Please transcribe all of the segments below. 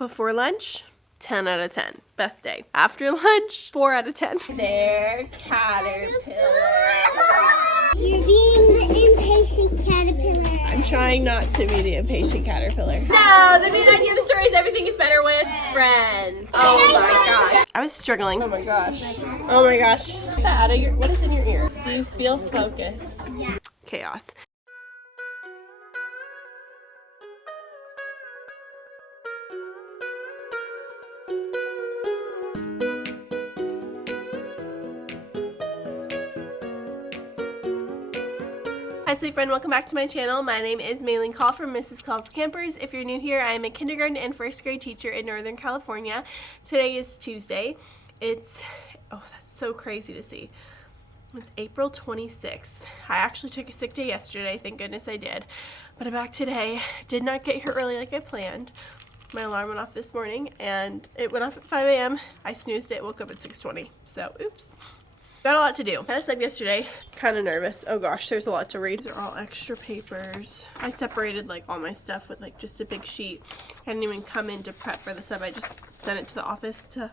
Before lunch, 10 out of 10. Best day. After lunch, 4 out of 10. They're caterpillar. You're being the impatient caterpillar. I'm trying not to be the impatient caterpillar. No, the main idea of the story is everything is better with friends. Oh my gosh. I was struggling. Oh my gosh. Oh my gosh. Get that out of your, what is in your ear? Do you feel focused? Yeah. Chaos. Hi sweet friend, welcome back to my channel. My name is Maylene Call from Mrs. Call's Campers. If you're new here, I am a kindergarten and first grade teacher in Northern California. Today is Tuesday. It's, oh that's so crazy to see. It's April 26th. I actually took a sick day yesterday, thank goodness I did. But I'm back today. Did not get here early like I planned. My alarm went off this morning and it went off at 5 a.m. I snoozed it, woke up at 6:20. So oops. Got a lot to do. Had a sleep yesterday. Kind of nervous. Oh gosh, there's a lot to read. These are all extra papers. I separated like all my stuff with like just a big sheet. I didn't even come in to prep for the stuff. I just sent it to the office to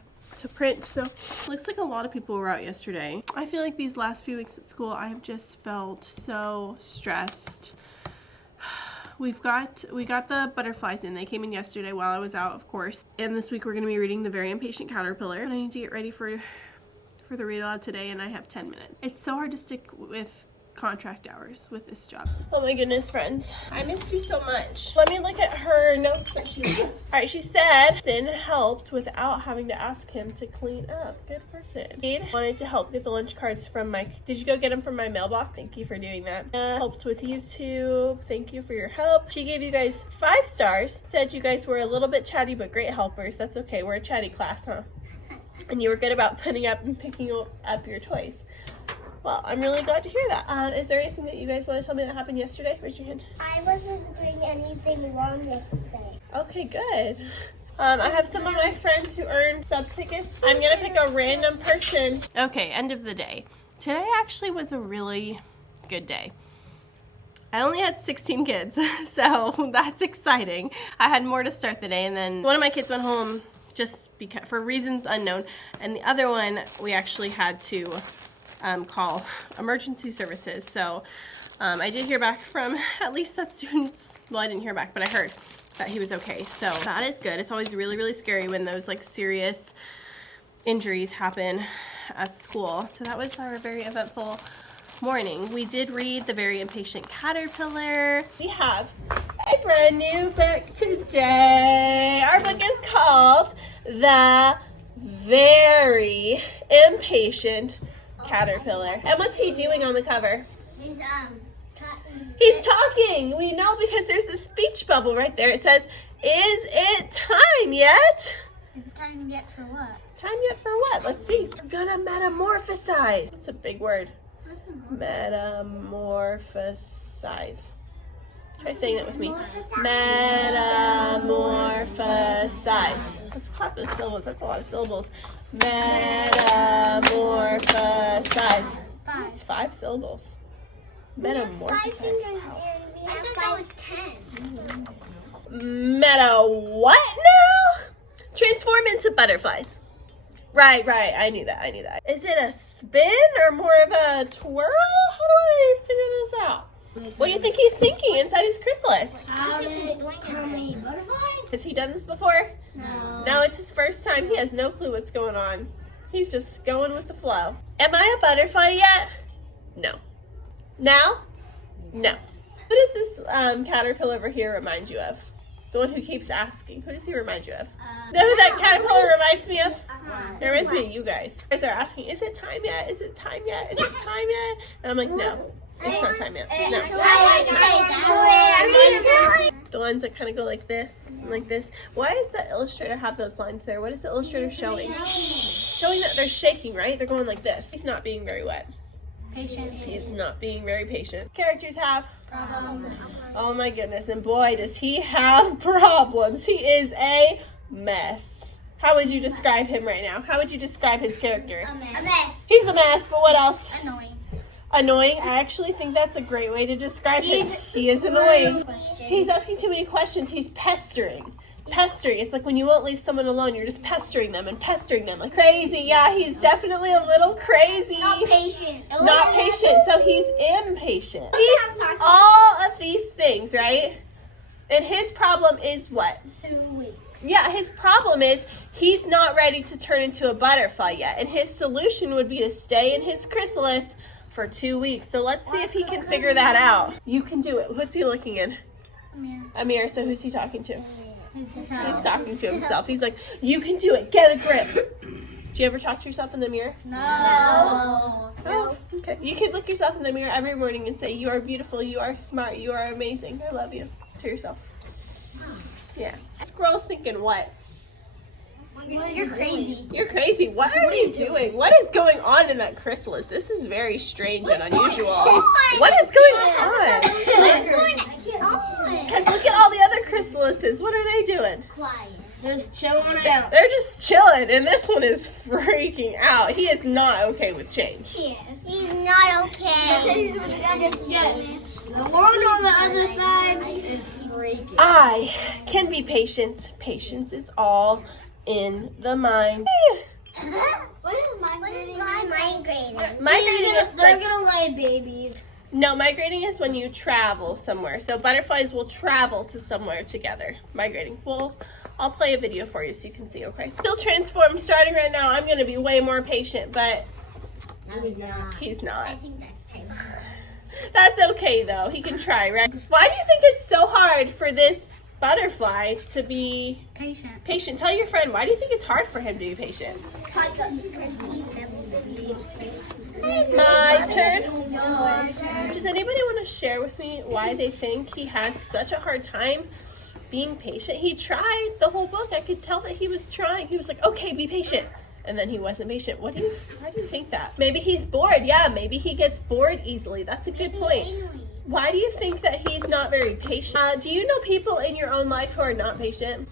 print. So looks like a lot of people were out yesterday. I feel like these last few weeks at school I have just felt so stressed. We got the butterflies in. They came in yesterday while I was out, of course. And this week we're going to be reading The Very Impatient Caterpillar. And I need to get ready for the read-aloud today, and I have 10 minutes. It's so hard to stick with contract hours with this job. Oh my goodness, friends. I missed you so much. Let me look at her notes that she left. Alright, she said Sin helped without having to ask him to clean up. Good for Sin. He wanted to help get the lunch cards from my... Did you go get them from my mailbox? Thank you for doing that. Helped with YouTube. Thank you for your help. She gave you guys 5 stars. Said you guys were a little bit chatty but great helpers. That's okay. We're a chatty class, huh? And you were good about putting up and picking up your toys. Well, I'm really glad to hear that. Is there anything that you guys want to tell me that happened yesterday? Raise your hand. I wasn't doing anything wrong yesterday. Okay, good. I have some of my friends who earned sub tickets. I'm going to pick a random person. Okay, end of the day. Today actually was a really good day. I only had 16 kids, so that's exciting. I had more to start the day, and then one of my kids went home just because, for reasons unknown, and the other one we actually had to call emergency services. So I did hear back from at least that student's, well, I didn't hear back, but I heard that he was okay, so that is good. It's always really, really scary when those like serious injuries happen at school. So that was our very eventful morning. We did read The Very Impatient Caterpillar. We have a brand new book today. Our book is called The Very Impatient Caterpillar. And what's he doing on the cover? He's talking. We know because there's a speech bubble right there. It says, "Is it time yet?" It's time yet for what? Time yet for what? Let's see. We're gonna metamorphosize. That's a big word. Metamorphosize. Try saying that with me. Metamorphosize. Let's clap those syllables. That's a lot of syllables. Metamorphosize. It's 5 syllables. Metamorphosize. Wow. I thought that was 10. Meta what now? Transform into butterflies. Right. I knew that. Is it a spin or more of a twirl? How do I figure this out? What do you think he's thinking inside his chrysalis? How many butterflies? Has he done this before? No. No, it's his first time. He has no clue what's going on. He's just going with the flow. Am I a butterfly yet? No. Now? No. Who does this caterpillar over here remind you of? The one who keeps asking. Who does he remind you of? Know who that caterpillar reminds me of? It reminds me of you guys. You guys are asking, is it time yet? Is it time yet? Is it time yet? And I'm like, no. It's not time yet. No. The ones that kind of go like this and like this. Why does the illustrator have those lines there? What is the illustrator showing? Showing that they're shaking, right? They're going like this. He's not being very wet. Patient. He's not being very patient. Characters have Problems. Oh my goodness, and boy does he have problems. He is a mess. How would you describe him right now? How would you describe his character? A mess. He's a mess, but what else? Annoying. Annoying? I actually think that's a great way to describe him. He is annoying. He's asking too many questions. He's pestering. Pestering. It's like when you won't leave someone alone, you're just pestering them and pestering them like crazy. Yeah, he's definitely a little crazy. Not patient. Not patient, so he's impatient. He's all of these things, right? And his problem is what? 2 weeks. Yeah, his problem is he's not ready to turn into a butterfly yet. And his solution would be to stay in his chrysalis for 2 weeks. So let's see if he can figure that out. You can do it. What's he looking in? Amir. So who's he talking to? He's talking to himself. He's like, you can do it. Get a grip. Do you ever talk to yourself in the mirror? No. Oh, okay. You can look yourself in the mirror every morning and say, you are beautiful, you are smart, you are amazing, I love you, to yourself. Yeah. Squirrel's thinking what? You're crazy. You're crazy. What are you doing? What is going on in that chrysalis? This is very strange and unusual. What is going on? What's going on? Because look at all the other chrysalises. What are they doing? Quiet. Just chilling out. They're just chilling, and this one is freaking out. He is not okay with change. Yes. He's not okay. The one on the other side is freaking. I can be patient. Patience is all in the mind. What is migrating? Migrating is They're like, gonna lay babies. no, migrating is when you travel somewhere. So butterflies will travel to somewhere together. Migrating. Well, I'll play a video for you so you can see, okay? He'll transform starting right now. I'm gonna be way more patient, but No, he's not. he's I not. think that's time. That's okay though. He can try, right? Why do you think it's so hard for this butterfly to be patient? Tell your friend, why do you think it's hard for him to be patient? My turn. Does anybody want to share with me why they think he has such a hard time being patient? He tried the whole book. I could tell that he was trying. He was like, okay, be patient. And then he wasn't patient. Why do you think that? Maybe he's bored. Yeah, maybe he gets bored easily. That's a good point. Why do you think that he's not very patient? Do you know people in your own life who are not patient?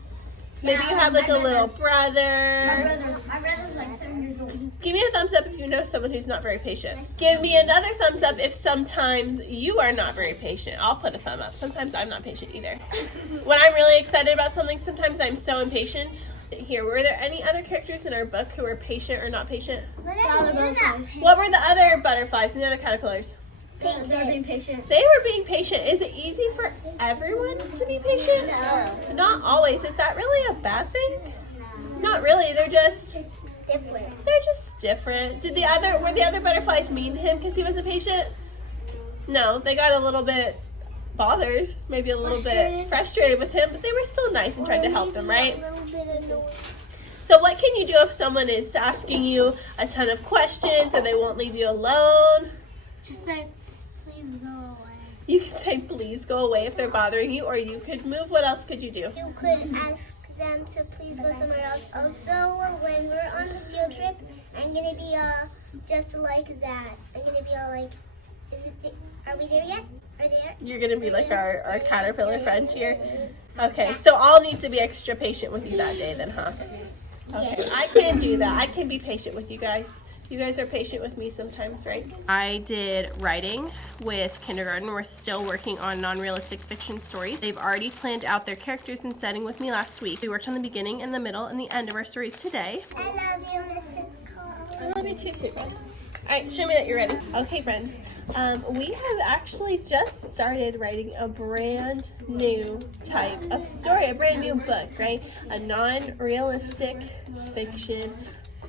Maybe you have like a little brother. My brother's like 7 years old. Give me a thumbs up if you know someone who's not very patient. Give me another thumbs up if sometimes you are not very patient. I'll put a thumb up. Sometimes I'm not patient either. When I'm really excited about something, sometimes I'm so impatient. Here, were there any other characters in our book who were patient or not patient? What were the other butterflies and the other caterpillars? They were being patient. They were being patient. Is it easy for everyone to be patient? No. Not always. Is that really a bad thing? Not really. They're just Different. They're just different. Were the other butterflies mean to him because he wasn't patient? No, they got a little bit bothered, maybe a little bit frustrated with him, but they were still nice and tried to help him, right? So what can you do if someone is asking you a ton of questions or they won't leave you alone? Just say, please go away. You can say, please go away if they're bothering you, or you could move. What else could you do? You could ask them to please go somewhere else. Also, when we're on the field trip, I'm gonna be just like that. I'm gonna be all like, are we there yet? Are they there? You're gonna be like our caterpillar friend here. Okay, so I'll need to be extra patient with you that day then, huh? Okay, I can do that. I can be patient with you guys. You guys are patient with me sometimes, right? I did writing with kindergarten. We're still working on non-realistic fiction stories. They've already planned out their characters and setting with me last week. We worked on the beginning and the middle and the end of our stories today. I love you, Mrs. Cole. I love you too, sweetie. All right, show me that you're ready. Okay, friends. We have actually just started writing a brand new type of story, a brand new book, right? A non-realistic fiction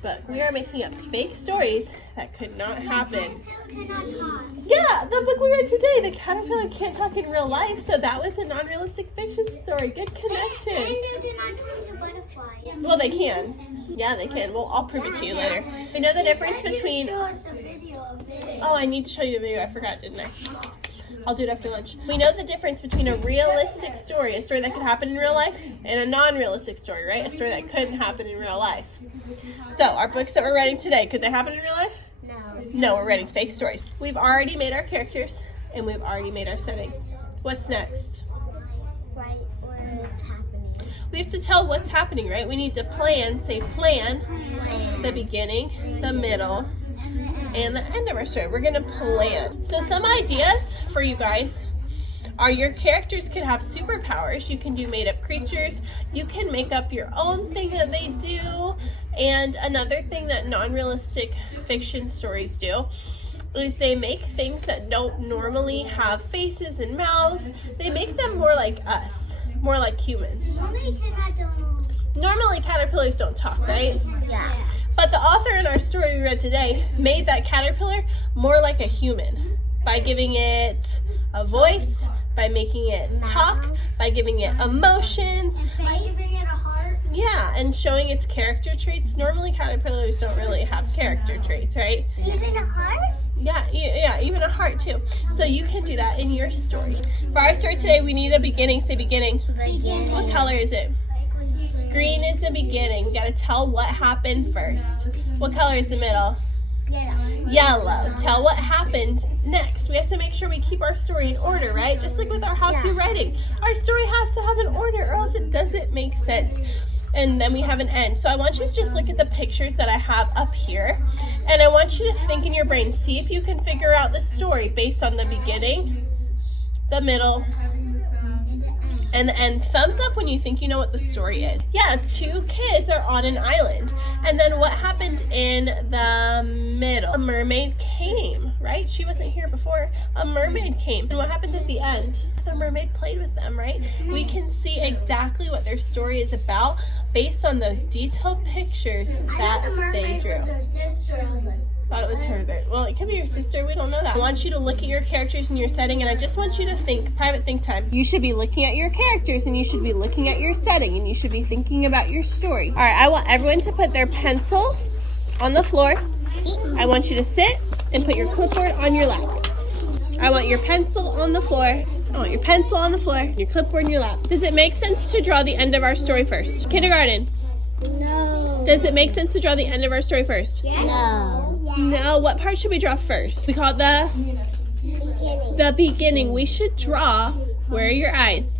book. We are making up fake stories that could not happen. Yeah, the book we read today, The Caterpillar Can't Talk in Real Life, so that was a non-realistic fiction story. Good connection. And they do not talk to butterflies. Well, they can. Yeah, they can. Well, I'll prove it to you later. I know the difference between... Show us a video of it. Oh, I need to show you a video. I forgot, didn't I? I'll do it after lunch. We know the difference between a realistic story, a story that could happen in real life, and a non-realistic story, right? A story that couldn't happen in real life. So, our books that we're writing today, could they happen in real life? No. No, we're writing fake stories. We've already made our characters, and we've already made our setting. What's next? Right where it's happening. We have to tell what's happening, right? We need to plan, say plan, the beginning, the middle, and the end of our story. We're gonna plan. So some ideas for you guys Your characters can have superpowers. You can do made-up creatures. You can make up your own thing that they do. And another thing that non-realistic fiction stories do is they make things that don't normally have faces and mouths. They make them more like us, more like humans. Normally caterpillars don't talk, right? Yeah. But the author in our story we read today made that caterpillar more like a human by giving it a voice, by making it talk, by giving it emotions. By giving it a heart. Yeah, and showing its character traits. Normally caterpillars don't really have character traits, right? Even a heart? Yeah, even a heart too. So you can do that in your story. For our story today, we need a beginning. Say beginning. Beginning. What color is it? Green is the beginning. We gotta tell what happened first. What color is the middle? Yellow. Tell what happened next. We have to make sure we keep our story in order, right? Just like with our how-to writing. Our story has to have an order or else it doesn't make sense. And then we have an end. So I want you to just look at the pictures that I have up here. And I want you to think in your brain. See if you can figure out the story based on the beginning, the middle, and the end. Thumbs up when you think you know what the story is. Yeah, two kids are on an island. And then what happened in the middle? A mermaid came, right? She wasn't here before. A mermaid came. And what happened at the end? The mermaid played with them, right? We can see exactly what their story is about based on those detailed pictures that they drew. Thought it was her. Well, it could be your sister. We don't know that. I want you to look at your characters and your setting, and I just want you to think, private think time. You should be looking at your characters, and you should be looking at your setting, and you should be thinking about your story. All right, I want everyone to put their pencil on the floor. I want you to sit and put your clipboard on your lap. I want your pencil on the floor. I want your pencil on the floor, your clipboard in your lap. Does it make sense to draw the end of our story first? Kindergarten. No. Does it make sense to draw the end of our story first? No. No, what part should we draw first? We call it the beginning. We should draw, where are your eyes?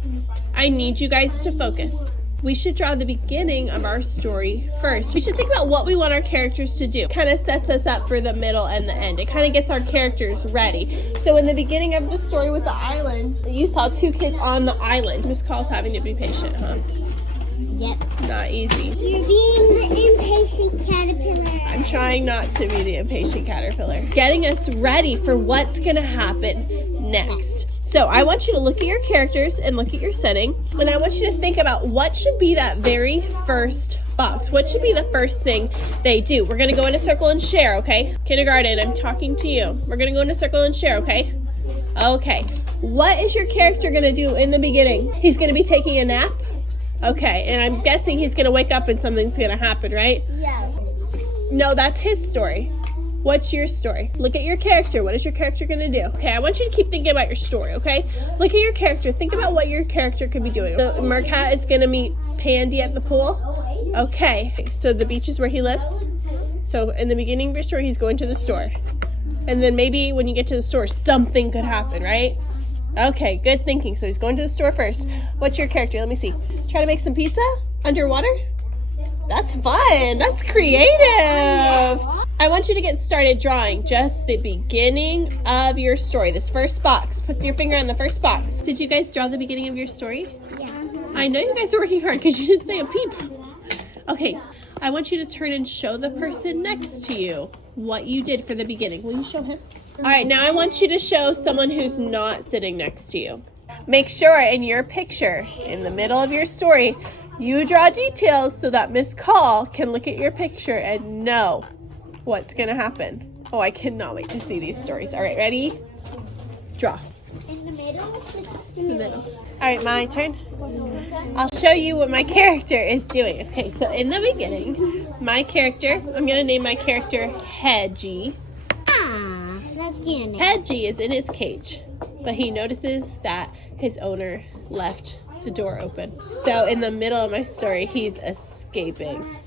I need you guys to focus. We should draw the beginning of our story first. We should think about what we want our characters to do. It kind of sets us up for the middle and the end. It kind of gets our characters ready. So in the beginning of the story with the island, you saw two kids on the island. Miss Call's having to be patient, huh? Yep. Not easy. You're being the impatient caterpillar. I'm trying not to be the impatient caterpillar. Getting us ready for what's gonna happen next. So I want you to look at your characters and look at your setting, and I want you to think about what should be that very first box. What should be the first thing they do? We're gonna go in a circle and share, okay? Kindergarten, I'm talking to you. We're gonna go in a circle and share, okay? Okay. What is your character gonna do in the beginning? He's gonna be taking a nap? Okay, and I'm guessing he's gonna wake up and something's gonna happen, right? Yeah. No, that's his story. What's your story? Look at your character. What is your character gonna do? Okay, I want you to keep thinking about your story, okay? Look at your character. Think about what your character could be doing. The Mercat is gonna meet Pandy at the pool. Okay, so the beach is where he lives. So in the beginning of your story, he's going to the store. And then maybe when you get to the store, something could happen, right? Okay, good thinking. So he's going to the store first. What's your character? Let me see. Try to make some pizza underwater? That's fun. That's creative. I want you to get started drawing just the beginning of your story. This first box. Put your finger on the first box. Did you guys draw the beginning of your story? Yeah. I know you guys are working hard because you didn't say a peep. Okay, I want you to turn and show the person next to you what you did for the beginning. Will you show him? All right, now I want you to show someone who's not sitting next to you. Make sure in your picture, in the middle of your story, you draw details so that Miss Call can look at your picture and know what's gonna happen. Oh, I cannot wait to see these stories. All right, ready? Draw. In the middle? In the middle. All right, my turn. I'll show you what my character is doing. Okay, so in the beginning, my character, I'm gonna name my character Hedgie. Ah, that's cute. Hedgie is in his cage, but he notices that his owner left the door open. So in the middle of my story, he's escaping.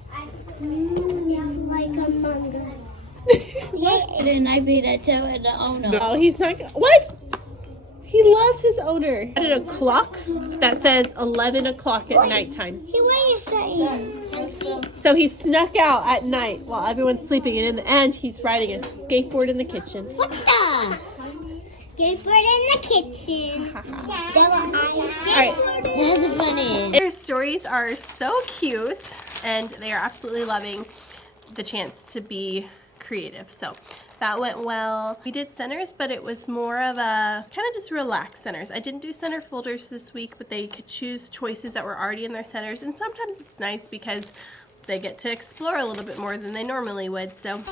It's like Among Us. Didn't I be that tell the owner? No, he's not. What? He loves his owner. Added a clock that says 11 o'clock at nighttime. Hey, what are you saying? So he snuck out at night while everyone's sleeping, and in the end, he's riding a skateboard in the kitchen. What the? Skateboard in the kitchen. Alright. That's funny. Their stories are so cute, and they are absolutely loving the chance to be creative. So that went well. We did centers, but it was more of a kind of just relaxed centers. I didn't do center folders this week, but they could choose choices that were already in their centers, and sometimes it's nice because they get to explore a little bit more than they normally would. So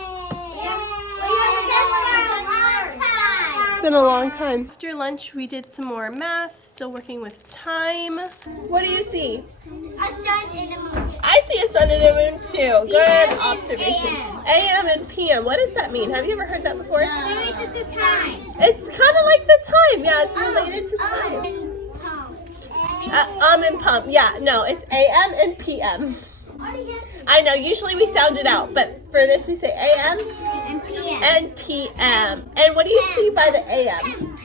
it's been a long time. After lunch, we did some more math, still working with time. What do you see? A sun and a moon. I see a sun and a moon too. Good observation. AM and PM. What does that mean? Have you ever heard that before? Maybe this is time. It's kind of like the time. Yeah, it's related to time. And pump. Yeah, no, it's AM and PM. I know, usually we sound it out, but for this we say AM and PM. And what do you see by the AM?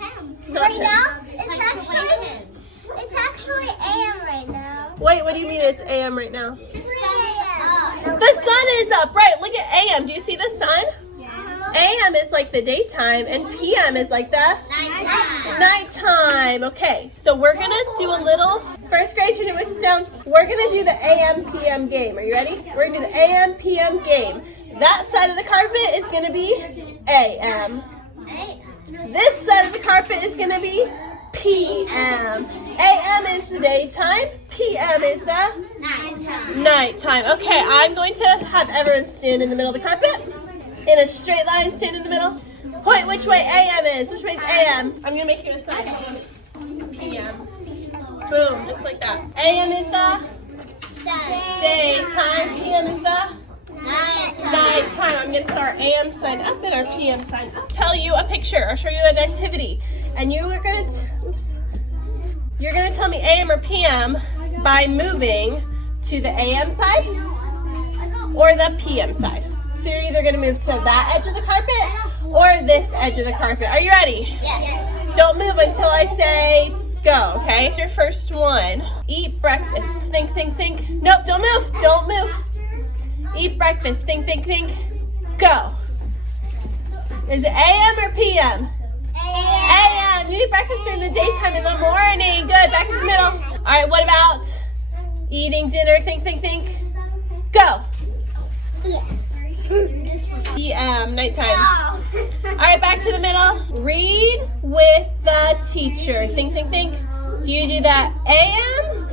Right now, it's actually AM right now. Wait, what do you mean it's AM right now? The sun is up. The sun is up, right? Look at AM. Do you see the sun? AM is like the daytime, and PM is like the nighttime. Okay, so we're gonna do a little first grade turn your voices down. We're gonna do the AM PM game. Are you ready? We're gonna do the AM PM game. That side of the carpet is gonna be AM. This side of the carpet is gonna be PM. AM is the daytime, PM is the nighttime. Okay, I'm going to have everyone stand in the middle of the carpet. In a straight line, stand in the middle. Point which way AM is. Which way is AM? I'm gonna make you a sign. PM. Boom, just like that. AM is the daytime. PM is the nighttime. I'm gonna put our AM sign up and our PM sign up. Tell you a picture or show you an activity, and you are gonna you're gonna tell me AM or PM by moving to the AM side or the PM side. So you're either going to move to that edge of the carpet or this edge of the carpet. Are you ready? Yes. Don't move until I say go, okay? Your first one. Eat breakfast. Think, think, think. Nope, don't move. Don't move. Eat breakfast. Think, think, think. Go. Is it AM or PM? AM. You eat breakfast during the daytime in the morning. Good. Back to the middle. All right, what about eating dinner? Think, think, think. Go. PM, nighttime. All right, back to the middle. Read with the teacher. Think, think, think. Do you do that AM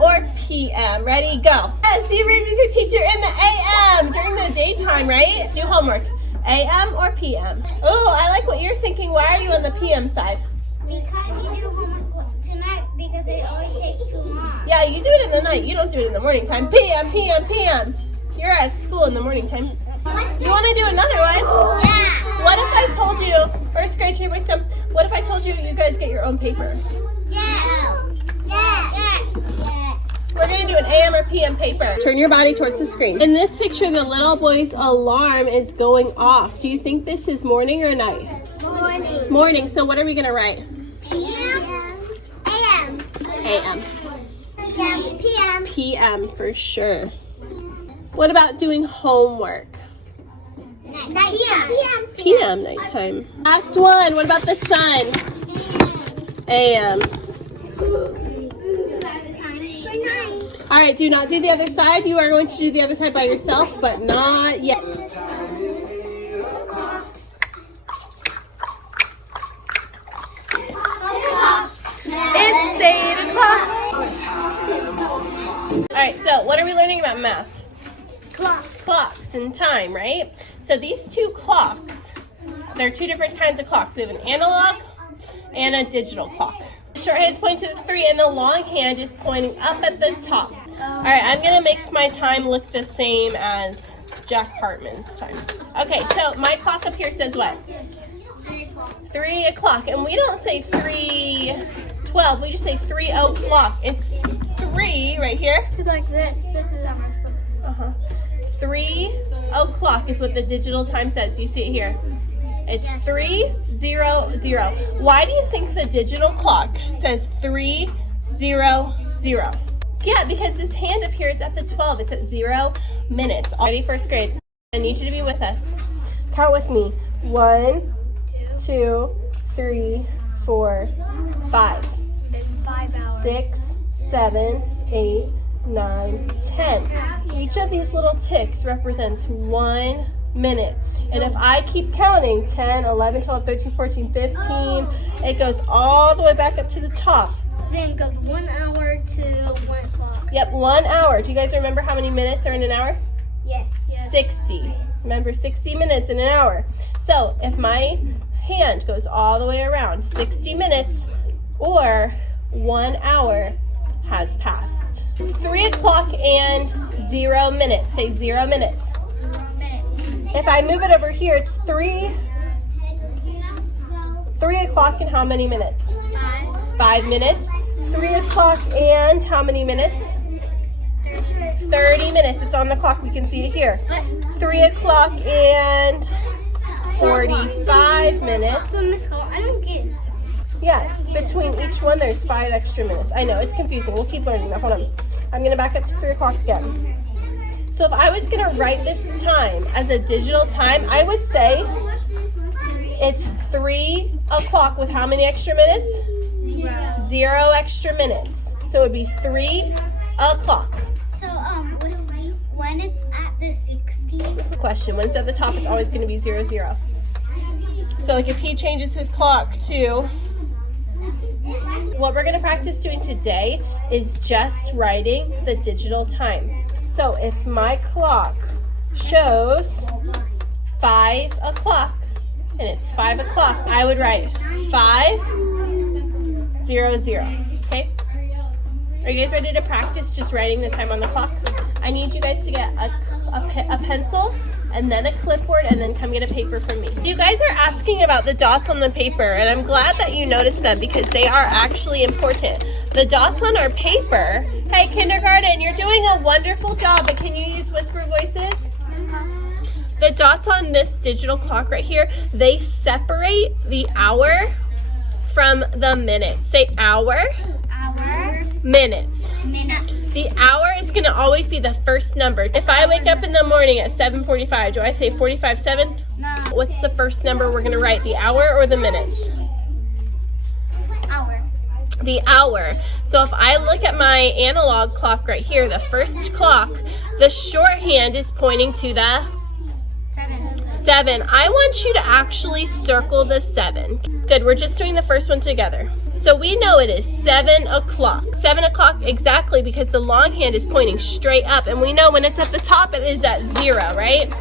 or PM? Ready, go. Yes, you read with your teacher in the AM during the daytime, right? Do homework. AM or PM? Oh, I like what you're thinking. Why are you on the PM side? Because you do homework tonight because it always takes too long. Yeah, you do it in the night. You don't do it in the morning time. PM, PM, PM. You're at school in the morning time. You want to do another one? Yeah. What if I told you, first grade turn your voice down, what if I told you you guys get your own paper? Yes. Yes. Yes. We're going to do an AM or PM paper. Turn your body towards the screen. In this picture, the little boy's alarm is going off. Do you think this is morning or night? Morning. Morning. So what are we going to write? PM. AM. AM. PM. PM for sure. What about doing homework? PM. PM, nighttime. Last one. What about the sun? AM. All right, do not do the other side. You are going to do the other side by yourself, but not yet. It's 8 o'clock. All right, so what are we learning about math? Clocks and time, right? So these two clocks, there are two different kinds of clocks. We have an analog and a digital clock. The short hand's pointing to the 3 and the long hand is pointing up at the top. All right, I'm gonna make my time look the same as Jack Hartman's time. Okay, so my clock up here says what? 3 o'clock, and we don't say 3:12, we just say 3 o'clock. It's 3 right here. It's like this. This is on my phone. 3 o'clock is what the digital time says. Do you see it here? It's 3:00. Why do you think the digital clock says 3:00? Yeah, because this hand up here is at the 12. It's at 0 minutes. Ready, first grade? I need you to be with us. Count with me. 1, 2, 3, 4, 5. 5 hours. 6, 7, 8, 9, 10. Each of these little ticks represents 1 minute. And if I keep counting 10, 11, 12, 13, 14, 15, it goes all the way back up to the top. Then it goes 1 hour to 1 o'clock. Yep, 1 hour. Do you guys remember how many minutes are in an hour? Yes. 60. Remember, 60 minutes in an hour. So if my hand goes all the way around, 60 minutes or 1 hour has passed. It's 3 o'clock and 0 minutes. Say 0 minutes. 0 minutes. If I move it over here, it's 3 o'clock and how many minutes? 5 minutes. 3 o'clock and how many minutes? 30 minutes. It's on the clock. We can see it here. 3 o'clock and 45 minutes. So, Miss Cole, I don't get it. Yeah, between each one there's 5 extra minutes. I know, it's confusing. We'll keep learning that. Hold on. I'm going to back up to 3 o'clock again. So if I was going to write this time as a digital time, I would say it's 3 o'clock with how many extra minutes? 0 extra minutes. So it would be 3 o'clock. So, when it's at the 60. Question, when it's at the top, it's always going to be 0, 0. So like if he changes his clock to... What we're going to practice doing today is just writing the digital time. So if my clock shows 5 o'clock and it's 5 o'clock, I would write 5, 0, 0. Okay? Are you guys ready to practice just writing the time on the clock? I need you guys to get a pencil and then a clipboard, and then come get a paper from me. You guys are asking about the dots on the paper, and I'm glad that you noticed them because they are actually important. The dots on our paper, hey kindergarten, you're doing a wonderful job, but can you use whisper voices? The dots on this digital clock right here, they separate the hour from the minutes. Say hour, minutes. The hour is going to always be the first number. If I wake up in the morning at 7:45, do I say 45:7? No. What's the first number we're going to write, the hour or the minutes? Hour. The hour. So if I look at my analog clock right here, the first clock, the shorthand is pointing to the 7. I want you to actually circle the 7. Good, we're just doing the first one together. So we know it is 7 o'clock. 7 o'clock exactly because the long hand is pointing straight up. And we know when it's at the top, it is at 0, right?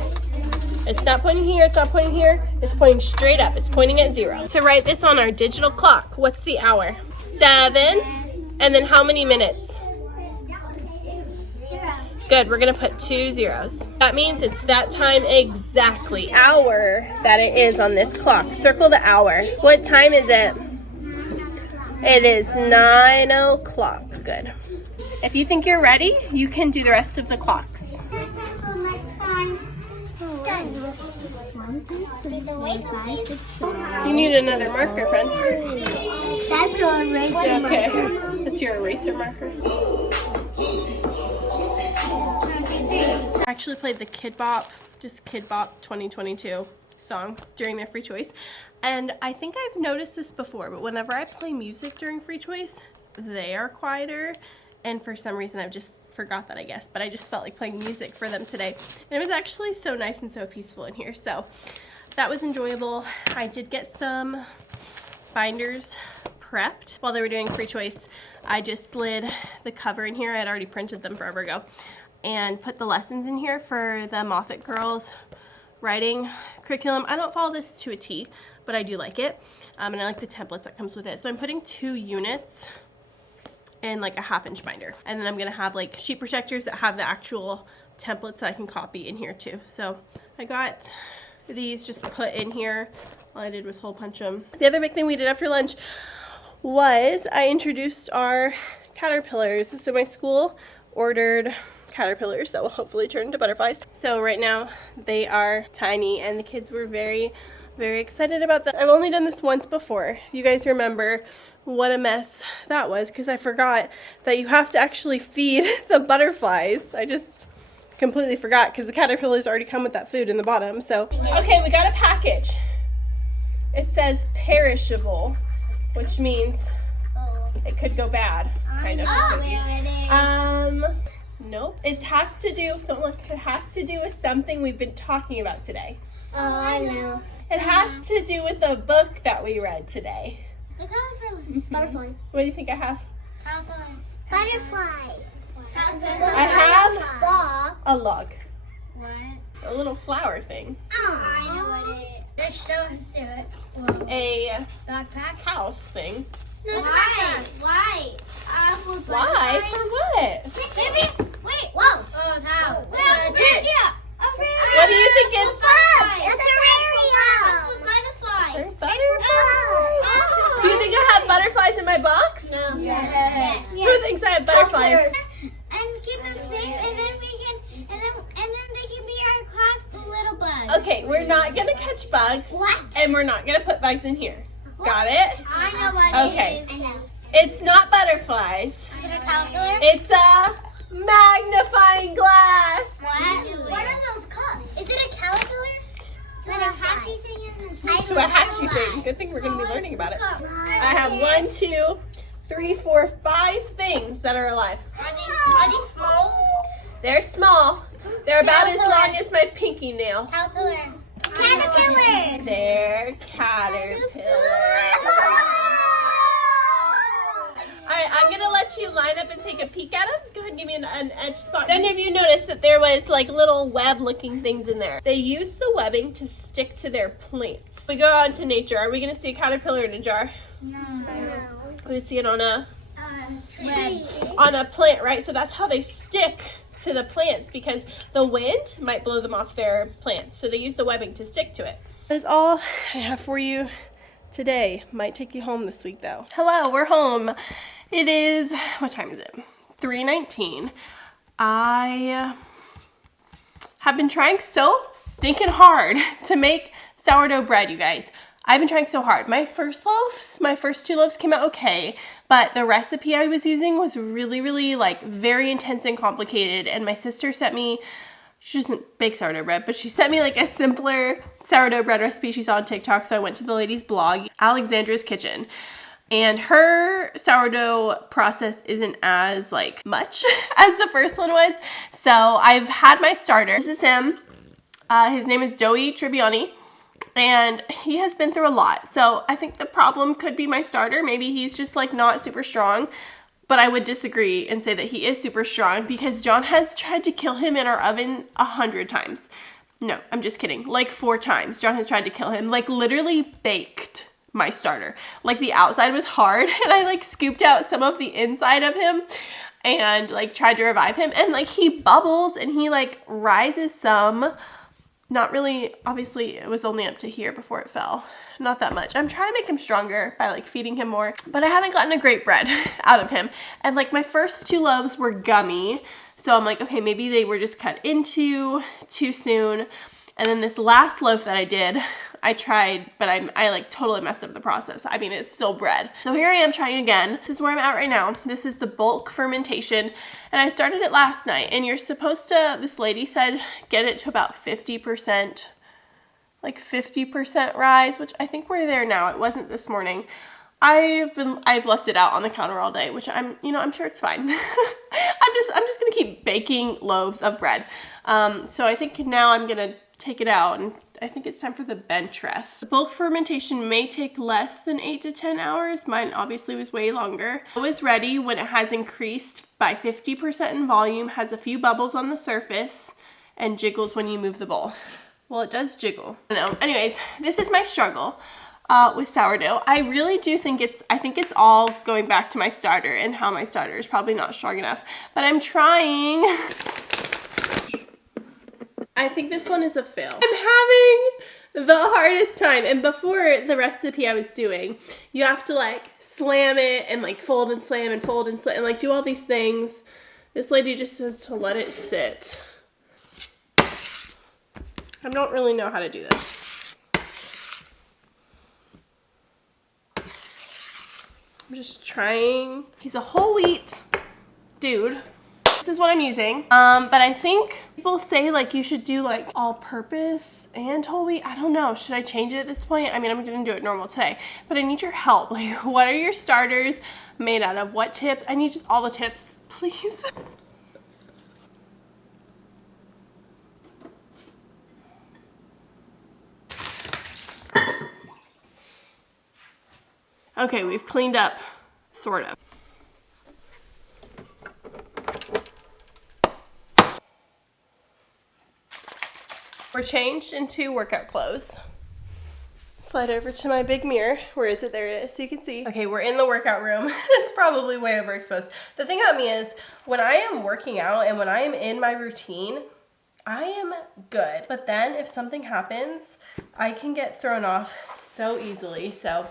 It's not pointing here, it's not pointing here. It's pointing straight up. It's pointing at 0. To write this on our digital clock, what's the hour? 7. And then how many minutes? Good, we're gonna put 2 zeros. That means it's that time exactly, hour that it is on this clock. Circle the hour. What time is it? It is 9 o'clock. Good. If you think you're ready, you can do the rest of the clocks. You need another marker, friend. That's your eraser Okay, that's your eraser marker. I actually played the Kid Bop, just Kid Bop 2022 songs during their free choice. And I think I've noticed this before, but whenever I play music during free choice, they are quieter. And for some reason, I've just forgot that, I guess. But I just felt like playing music for them today. And it was actually so nice and so peaceful in here. So that was enjoyable. I did get some binders prepped while they were doing free choice. I just slid the cover in here. I had already printed them forever ago. And put the lessons in here for the Moffat girls writing curriculum. I don't follow this to a T, but I do like it. And I like the templates that comes with it. So I'm putting 2 units in like a 1/2-inch binder. And then I'm gonna have like sheet protectors that have the actual templates that I can copy in here too. So I got these just put in here. All I did was hole punch them. The other big thing we did after lunch was I introduced our caterpillars. So my school ordered caterpillars that will hopefully turn into butterflies. So right now they are tiny and the kids were very, very excited about that. I've only done this once before. You guys remember what a mess that was because I forgot that you have to actually feed the butterflies. I just completely forgot because the caterpillars already come with that food in the bottom. So, okay, we got a package. It says perishable, which means it could go bad, kind of. Nope. It has to do, don't look, it has to do with something we've been talking about today. Oh, I know. It has to do with a book that we read today. Butterfly. What do you think I have? Butterfly. I have a log. What? A little flower thing. Oh, I know what it is. Let's show us do it. A Backpack? house thing. Why? Why? Why? For what? Wait, whoa. Oh, how? What do you think it's? It's a terrarium. For butterflies. Do you think I have butterflies in my box? No. Yes. Who thinks I have butterflies? And keep them safe, and then we can, and then they can be our class little bugs. Okay, we're not gonna catch bugs. What? And we're not gonna put bugs in here. Got it? I know what Okay. it is. I know. It's not butterflies. Is it a caterpillar? It's a magnifying glass. What are those called? Is it a caterpillar? Is it a hatchy thing in this? To a hatchy thing. Good thing we're gonna be learning about it. I have 1, 2, 3, 4, 5 things that are alive. Are they small? They're small. They're about as long as my pinky nail. Caterpillar. Caterpillars. They're caterpillars. Alright, I'm gonna let you line up and take a peek at them. Go ahead and give me an edge spot. Did any of you notice that there was like little web looking things in there? They use the webbing to stick to their plants. We go out into nature. Are we gonna see a caterpillar in a jar? No. We would see it on a Web. plant, right? So that's how they stick to the plants, because the wind might blow them off their plants. So they use the webbing to stick to it. That is all I have for you today. Might take you home this week though. Hello, we're home. It is, what time is it? 3:19. I have been trying so stinking hard to make sourdough bread, you guys. I've been trying so hard. My first 2 loaves came out okay, but the recipe I was using was really like very intense and complicated, and my sister sent me, she doesn't bake sourdough bread, but she sent me like a simpler sourdough bread recipe she saw on TikTok, so I went to the lady's blog, Alexandra's Kitchen, and her sourdough process isn't as like much as the first one was, so I've had my starter. This is him. His name is Joey Tribbiani. And he has been through a lot. So I think the problem could be my starter. Maybe he's just like not super strong. But I would disagree and say that he is super strong, because John has tried to kill him in our oven 100 times. No, I'm just kidding. Like 4 times John has tried to kill him. Like literally baked my starter. Like the outside was hard, and I like scooped out some of the inside of him and like tried to revive him. And like he bubbles and he like rises some. Not really, obviously it was only up to here before it fell. Not that much. I'm trying to make him stronger by like feeding him more, but I haven't gotten a great bread out of him. And like my first 2 loaves were gummy. So I'm like, okay, maybe they were just cut into too soon. And then this last loaf that I did, I tried, but I like totally messed up the process. I mean, it's still bread. So here I am trying again. This is where I'm at right now. This is the bulk fermentation, and I started it last night, and you're supposed to, this lady said, get it to about 50%, like 50% rise, which I think we're there now. It wasn't this morning. I've left it out on the counter all day, which I'm sure it's fine. I'm just gonna keep baking loaves of bread. So I think now I'm gonna take it out, and I think it's time for the bench rest. Bulk fermentation may take less than 8 to 10 hours. Mine obviously was way longer. It was ready when it has increased by 50% in volume, has a few bubbles on the surface, and jiggles when you move the bowl. Well, it does jiggle. No. Anyways, this is my struggle with sourdough. I really do think I think it's all going back to my starter and how my starter is probably not strong enough. But I'm trying. I think this one is a fail. I'm having the hardest time. And before the recipe I was doing, you have to like slam it and like fold and slam and fold and slam and like do all these things. This lady just says to let it sit. I don't really know how to do this. I'm just trying. He's a whole wheat dude. This is what I'm using. But I think people say like you should do like all-purpose and whole wheat. I don't know. Should I change it at this point? I mean, I'm gonna do it normal today, but I need your help. Like, what are your starters made out of? What tip? I need just all the tips, please. Okay, we've cleaned up, sort of. We're changed into workout clothes. Slide over to my big mirror. Where is it? There it is, so you can see. Okay, we're in the workout room. It's probably way overexposed. The thing about me is, when I am working out and when I am in my routine, I am good. But then if something happens, I can get thrown off so easily. So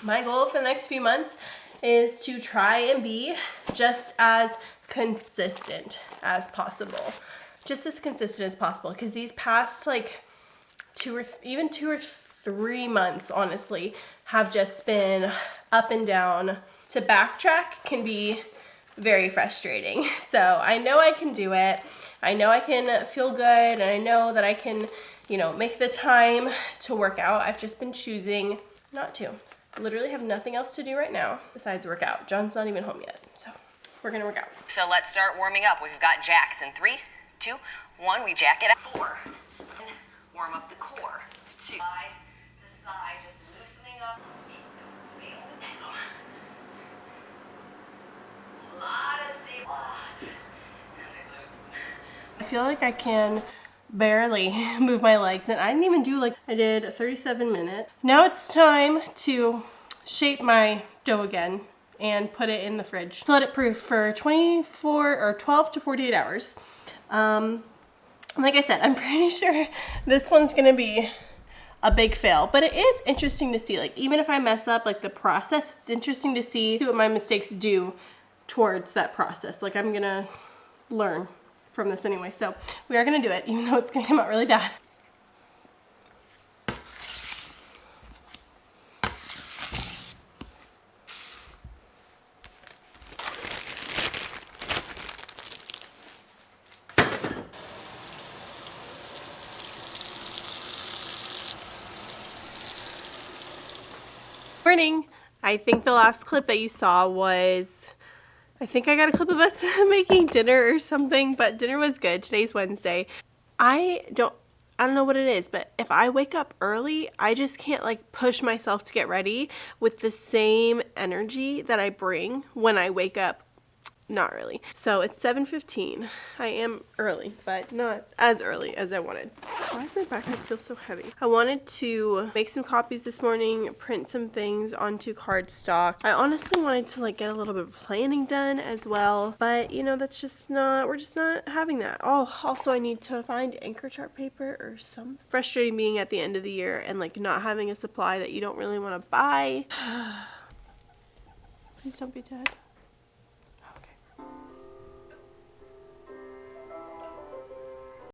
my goal for the next few months is to try and be just as consistent as possible. Just as consistent as possible, because these past like 2 or 3 months, honestly, have just been up and down. To backtrack can be very frustrating. So I know I can do it. I know I can feel good, and I know that I can, you know, make the time to work out. I've just been choosing not to. I literally have nothing else to do right now besides work out. John's not even home yet, so we're gonna work out. So let's start warming up. We've got jacks in 3, 2, 1. We jack it up. 4. And warm up the core. 2. Side to side, just loosening up. Feet feel down. Lot of stay. I feel like I can barely move my legs, and I didn't even do like, I did 37 minutes. Now it's time to shape my dough again and put it in the fridge to let it proof for 24 or 12 to 48 hours. Like I said, I'm pretty sure this one's gonna be a big fail, but it is interesting to see, like, even if I mess up like the process, it's interesting to see what my mistakes do towards that process. Like, I'm gonna learn from this anyway, so we are gonna do it, even though it's gonna come out really bad. Morning. I think the last clip that you saw was, I think I got a clip of us making dinner or something, but dinner was good. Today's Wednesday. I don't know what it is, but if I wake up early, I just can't like push myself to get ready with the same energy that I bring when I wake up not early. So it's 7:15. I am early, but not as early as I wanted. Why does my backpack feel so heavy? I wanted to make some copies this morning, print some things onto cardstock. I honestly wanted to like get a little bit of planning done as well, but you know, that's just not, we're just not having that. Oh, also I need to find anchor chart paper or something. Frustrating being at the end of the year and like not having a supply that you don't really want to buy. Please don't be dead.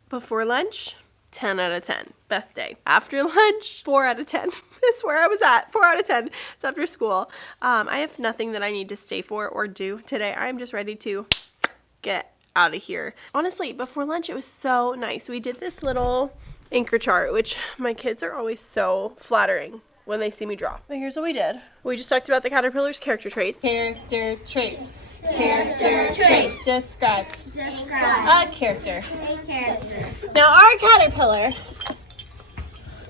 Before lunch, 10 out of 10. Best day. After lunch, 4 out of 10. That's where I was at. 4 out of 10. It's after school. I have nothing that I need to stay for or do today. I'm just ready to get out of here. Honestly, before lunch, it was so nice. We did this little anchor chart, which my kids are always so flattering when they see me draw. But here's what we did. We just talked about the caterpillar's character traits. Character traits. Character traits. Describe. A character. Now our caterpillar.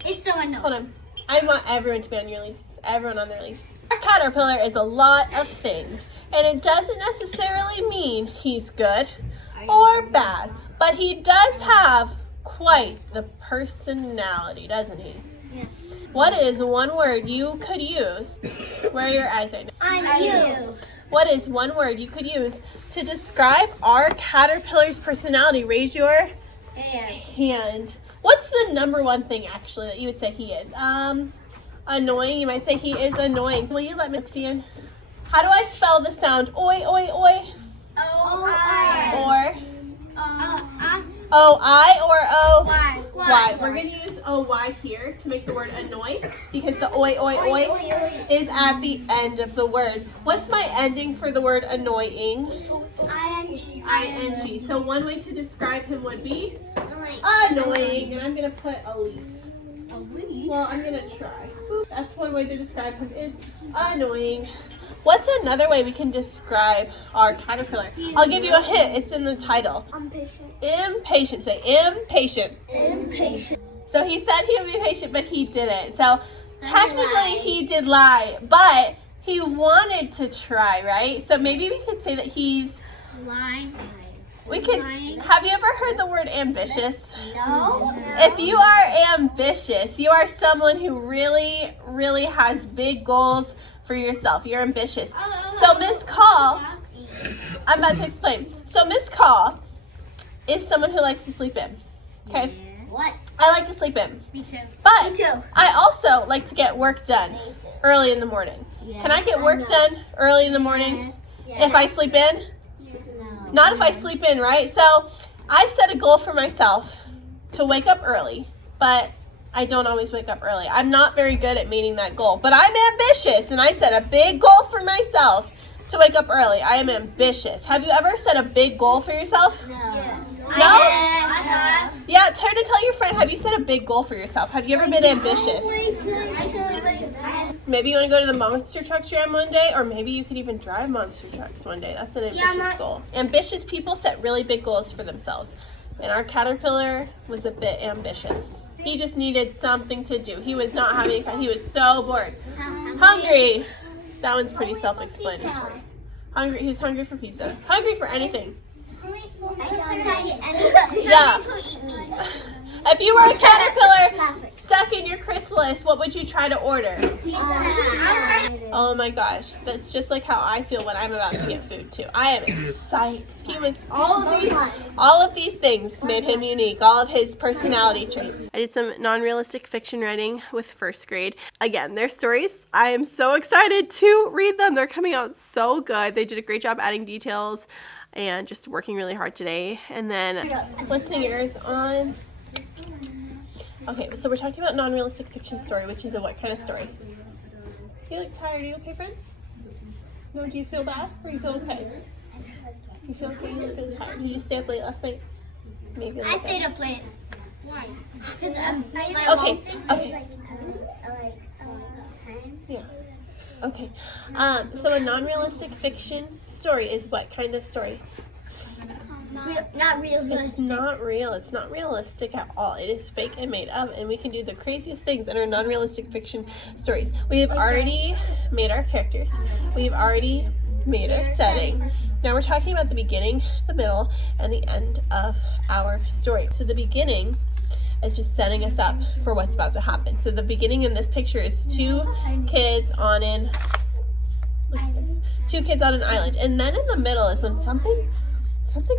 It's so annoying. Hold on. I want everyone to be on your leaves. Everyone on their leaves. Our caterpillar is a lot of things, and it doesn't necessarily mean he's good or bad, but he does have quite the personality, doesn't he? Yes. What is one word you could use? Where are your eyes right now? On you. What is one word you could use to describe our caterpillar's personality? Raise your hand. What's the number one thing actually that you would say he is? Annoying. You might say he is annoying. Will you let me see in? How do I spell the sound oi, oi, oi? O-I. Or O-I. O-I or O-Y? Y. We're going to use O-Y here to make the word annoy, because the oi, oi, oi is at the end of the word. What's my ending for the word annoying? I-N-G. I-N-G. So one way to describe him would be annoying. And I'm going to put a leaf. A leaf? Well, I'm going to try. That's one way to describe him is annoying. What's another way we can describe our caterpillar? I'll give you a hint. It's in the title. Impatient. Impatient. Say impatient. Impatient. So he said he would be patient, but he didn't. So technically he did lie, but he wanted to try, right? So maybe we could say that he's Lying. we could have you ever heard the word ambitious? No. If you are ambitious, you are someone who really, really has big goals for yourself. You're ambitious. So Miss Call, I'm about to explain. So Miss Call is someone who likes to sleep in. Okay? What? I like to sleep in. Me too. But Me too. I also like to get work done early in the morning. Can I get work done early in the morning if I sleep in? No. Not if I sleep in, right? So I set a goal for myself to wake up early, but I don't always wake up early. I'm not very good at meeting that goal, but I'm ambitious, and I set a big goal for myself to wake up early. I am ambitious. Have you ever set a big goal for yourself? No. No? I have. Yeah, turn to tell your friend, have you set a big goal for yourself? Have you ever been ambitious? Maybe you want to go to the monster truck jam one day, or maybe you could even drive monster trucks one day. That's an ambitious goal. Ambitious people set really big goals for themselves. And our caterpillar was a bit ambitious. He just needed something to do. He was not having fun. He was so bored. Hungry. That one's pretty self-explanatory. Hungry. He was hungry for pizza. Hungry for anything. Yeah. If you were a caterpillar stuck in your chrysalis, what would you try to order? Oh my gosh, that's just like how I feel when I'm about to get food too. I am excited. He was all of these things made him unique. All of his personality traits. I did some non-realistic fiction writing with first grade. Again, their stories. I am so excited to read them. They're coming out so good. They did a great job adding details and just working really hard today. And then listening ears on. Okay, so we're talking about non-realistic fiction story, which is a what kind of story? You look tired. Are you okay, friend? No, do you feel bad or you feel okay? You feel okay? You feel tired. Did you stay up late last night? Maybe. I stayed up late. Why? Okay. Yeah. Okay. So a non-realistic fiction story is what kind of story? Not realistic. It's not real. It's not realistic at all. It is fake and made up, and we can do the craziest things in our non-realistic fiction stories. We have already made our characters. We've already made our setting. Now we're talking about the beginning, the middle, and the end of our story. So the beginning is just setting us up for what's about to happen. So the beginning in this picture is two kids on an island, and then in the middle is when something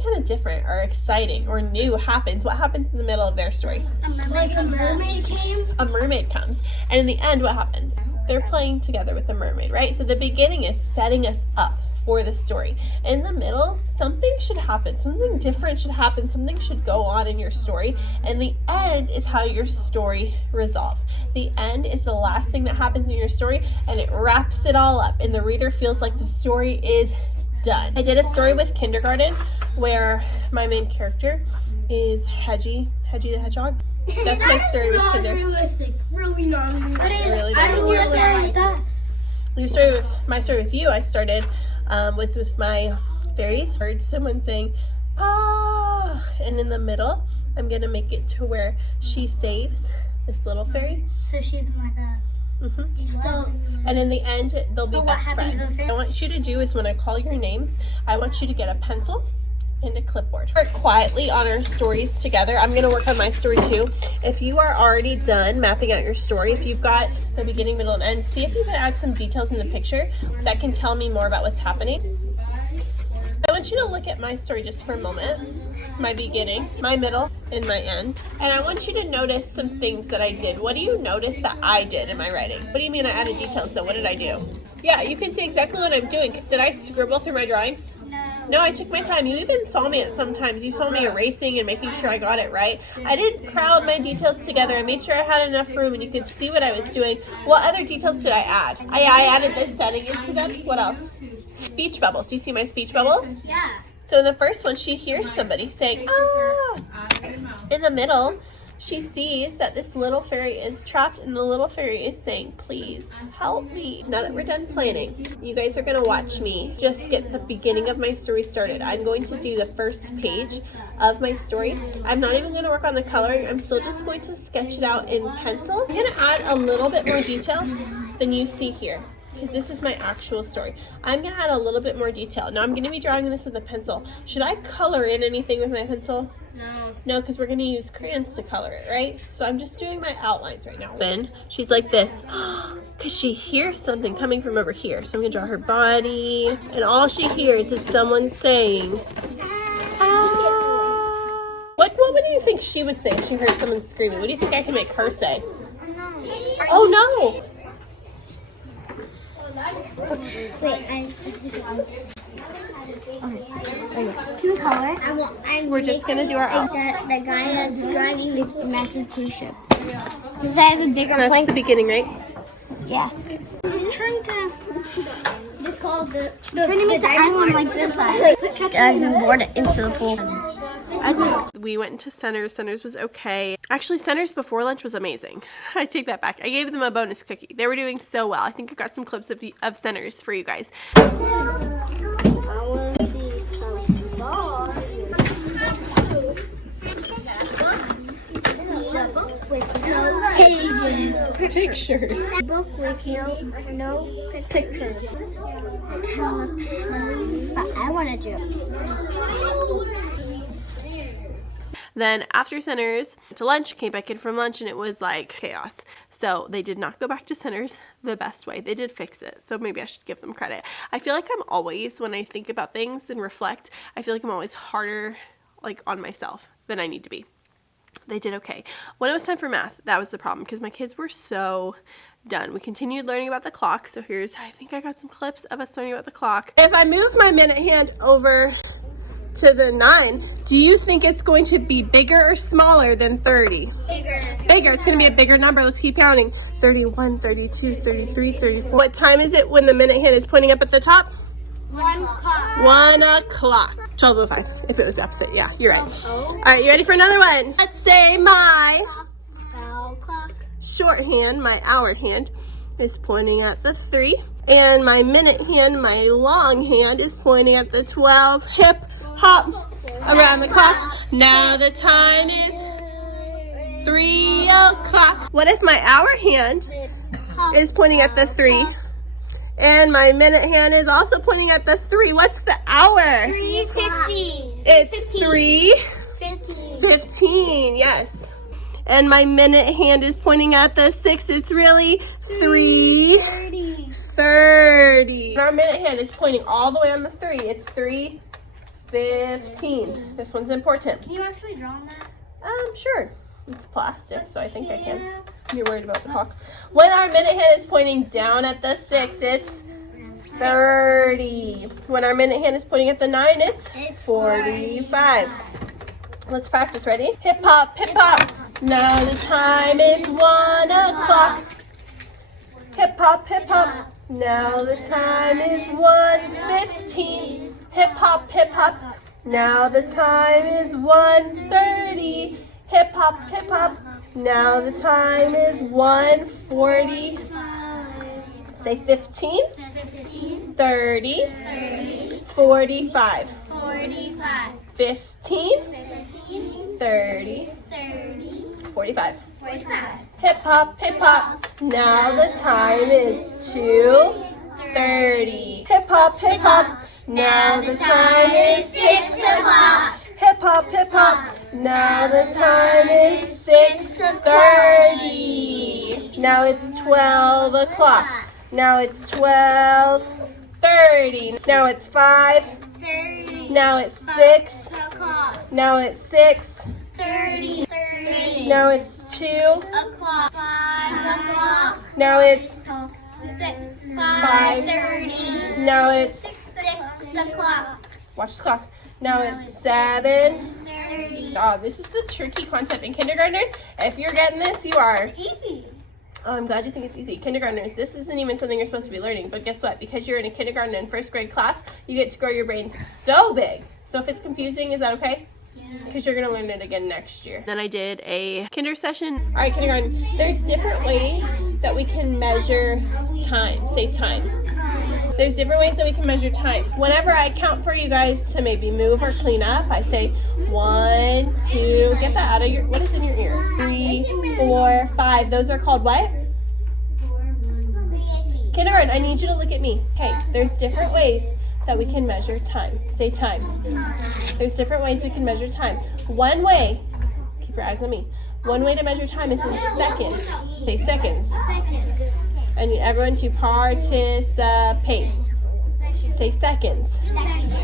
kind of different or exciting or new happens. What happens in the middle of their story? Like a mermaid came. A mermaid comes, and in the end, what happens? They're playing together with the mermaid, right? So the beginning is setting us up for the story. In the middle, something should happen. Something different should happen. Something should go on in your story. And the end is how your story resolves. The end is the last thing that happens in your story, and it wraps it all up, and the reader feels like the story is done. I did a story with kindergarten where my main character is Hedgie the Hedgehog. That's my story with kindergarten. Realistic. Really not realistic. Really I not don't know my story with you, I started was with my fairies. Heard someone saying, ah, and in the middle, I'm gonna make it to where she saves this little fairy. So she's like a. So, and in the end, they'll be best friends. What I want you to do is when I call your name, I want you to get a pencil and a clipboard. Work quietly on our stories together. I'm going to work on my story too. If you are already done mapping out your story, if you've got the beginning, middle, and end, see if you can add some details in the picture that can tell me more about what's happening. I want you to look at my story just for a moment. My beginning, my middle, and my end. And I want you to notice some things that I did. What do you notice that I did in my writing? What do you mean I added details though? What did I do? Yeah, you can see exactly what I'm doing. Did I scribble through my drawings? No, I took my time. You even saw me at some times. You saw me erasing and making sure I got it right. I didn't crowd my details together. I made sure I had enough room and you could see what I was doing. What other details did I add? I added this setting into them. What else? Speech bubbles. Do you see my speech bubbles? yeah. So in the first one, she hears somebody saying, ah! In the middle, she sees that this little fairy is trapped, and the little fairy is saying, please help me. Now that we're done planning, you guys are going to watch me just get the beginning of my story started. I'm going to do the first page of my story. I'm not even going to work on the coloring. I'm still just going to sketch it out in pencil. I'm going to add a little bit more detail than you see here, because this is my actual story. I'm going to add a little bit more detail. Now I'm going to be drawing this with a pencil. Should I color in anything with my pencil? No, because we're going to use crayons to color it, right? So I'm just doing my outlines right now. Then she's like this, because she hears something coming from over here. So I'm going to draw her body, and all she hears is someone saying, ah. What do you think she would say if she heard someone screaming? What do you think I can make her say? Oh, no. Wait, can we color? We're just going to do our outline. The guy that's driving the massive cruise ship. Does I have a bigger That's plank? the beginning, right? Yeah. I'm trying to... This called the trying to make the island like this side. And board it into the pool. We went into Centers. Centers was okay. Actually, Centers before lunch was amazing. I take that back. I gave them a bonus cookie. They were doing so well. I think I got some clips of Centers for you guys. I want to see some stars. A book with no pages. Pictures. A book with no pictures. But I want to do it. Then after Centers, to lunch, came back in from lunch, and it was like chaos. So they did not go back to Centers the best way. They did fix it. So maybe I should give them credit. I feel like I'm always, when I think about things and reflect, I feel like I'm always harder like on myself than I need to be. They did okay. When it was time for math, that was the problem, because my kids were so done. We continued learning about the clock. So here's, I think I got some clips of us learning about the clock. If I move my minute hand over to the 9, do you think it's going to be bigger or smaller than 30? Bigger. It's going to be a bigger number. Let's keep counting. 31, 32, 33, 34. What time is it when the minute hand is pointing up at the top? 1 o'clock. 1 o'clock. 12:05. If it was opposite. Yeah, you're right. All right, you ready for another one? Let's say my shorthand, my hour hand, is pointing at the 3. And my minute hand, my long hand, is pointing at the 12. Hip hop around the clock. Now the time is 3 o'clock. What if my hour hand is pointing at the 3? And my minute hand is also pointing at the 3. What's the hour? 3:50. It's 3:15. Yes. And my minute hand is pointing at the 6. It's really 3:30. And our minute hand is pointing all the way on the 3. It's 3:15. This one's important. Can you actually draw on that? Sure. It's plastic, so I think I can. You're worried about the clock. When our minute hand is pointing down at the 6, it's 30. When our minute hand is pointing at the 9, it's 45. Let's practice. Ready? Hip hop, hip hop. Now the time is 1 o'clock. Hip hop, hip hop. Now the time is 1:15. Hip hop, hip hop. Now the time is 1:30. Hip hop, hip hop. Now the time is 1:40. Say 15, 30, 45. 15, 30, 45. Hip hop, hip hop. Now the time is 2:30. Hip hop, hip hop. Now the time is 6 o'clock. Hip hop, hip hop. Now the time is 6:30. Now it's 12 o'clock. Now it's 12:30. Now it's 5. Now it's 6. Now it's 6:30. Now it's 2. 5 o'clock. Now it's 5:30. Now it's 6 o'clock. watch the clock. Now it's 7:30. Oh, this is the tricky concept in kindergartners. If you're getting this, you are. Easy. Oh, I'm glad you think it's easy. Kindergartners, this isn't even something you're supposed to be learning. But guess what? Because you're in a kindergarten and first grade class, you get to grow your brains so big So if it's confusing, is that okay? Because you're gonna learn it again next year. Then I did a kinder session. All right, kindergarten, there's different ways that we can measure time, say time. There's different ways that we can measure time. Whenever I count for you guys to maybe move or clean up, I say 1, 2, get that out of your, what is in your ear? 3, 4, 5, those are called what? Kindergarten, I need you to look at me. Okay, there's different ways that we can measure time. Say time. There's different ways we can measure time. One way, keep your eyes on me. One way to measure time is in seconds. Say seconds. And everyone to participate. Say seconds.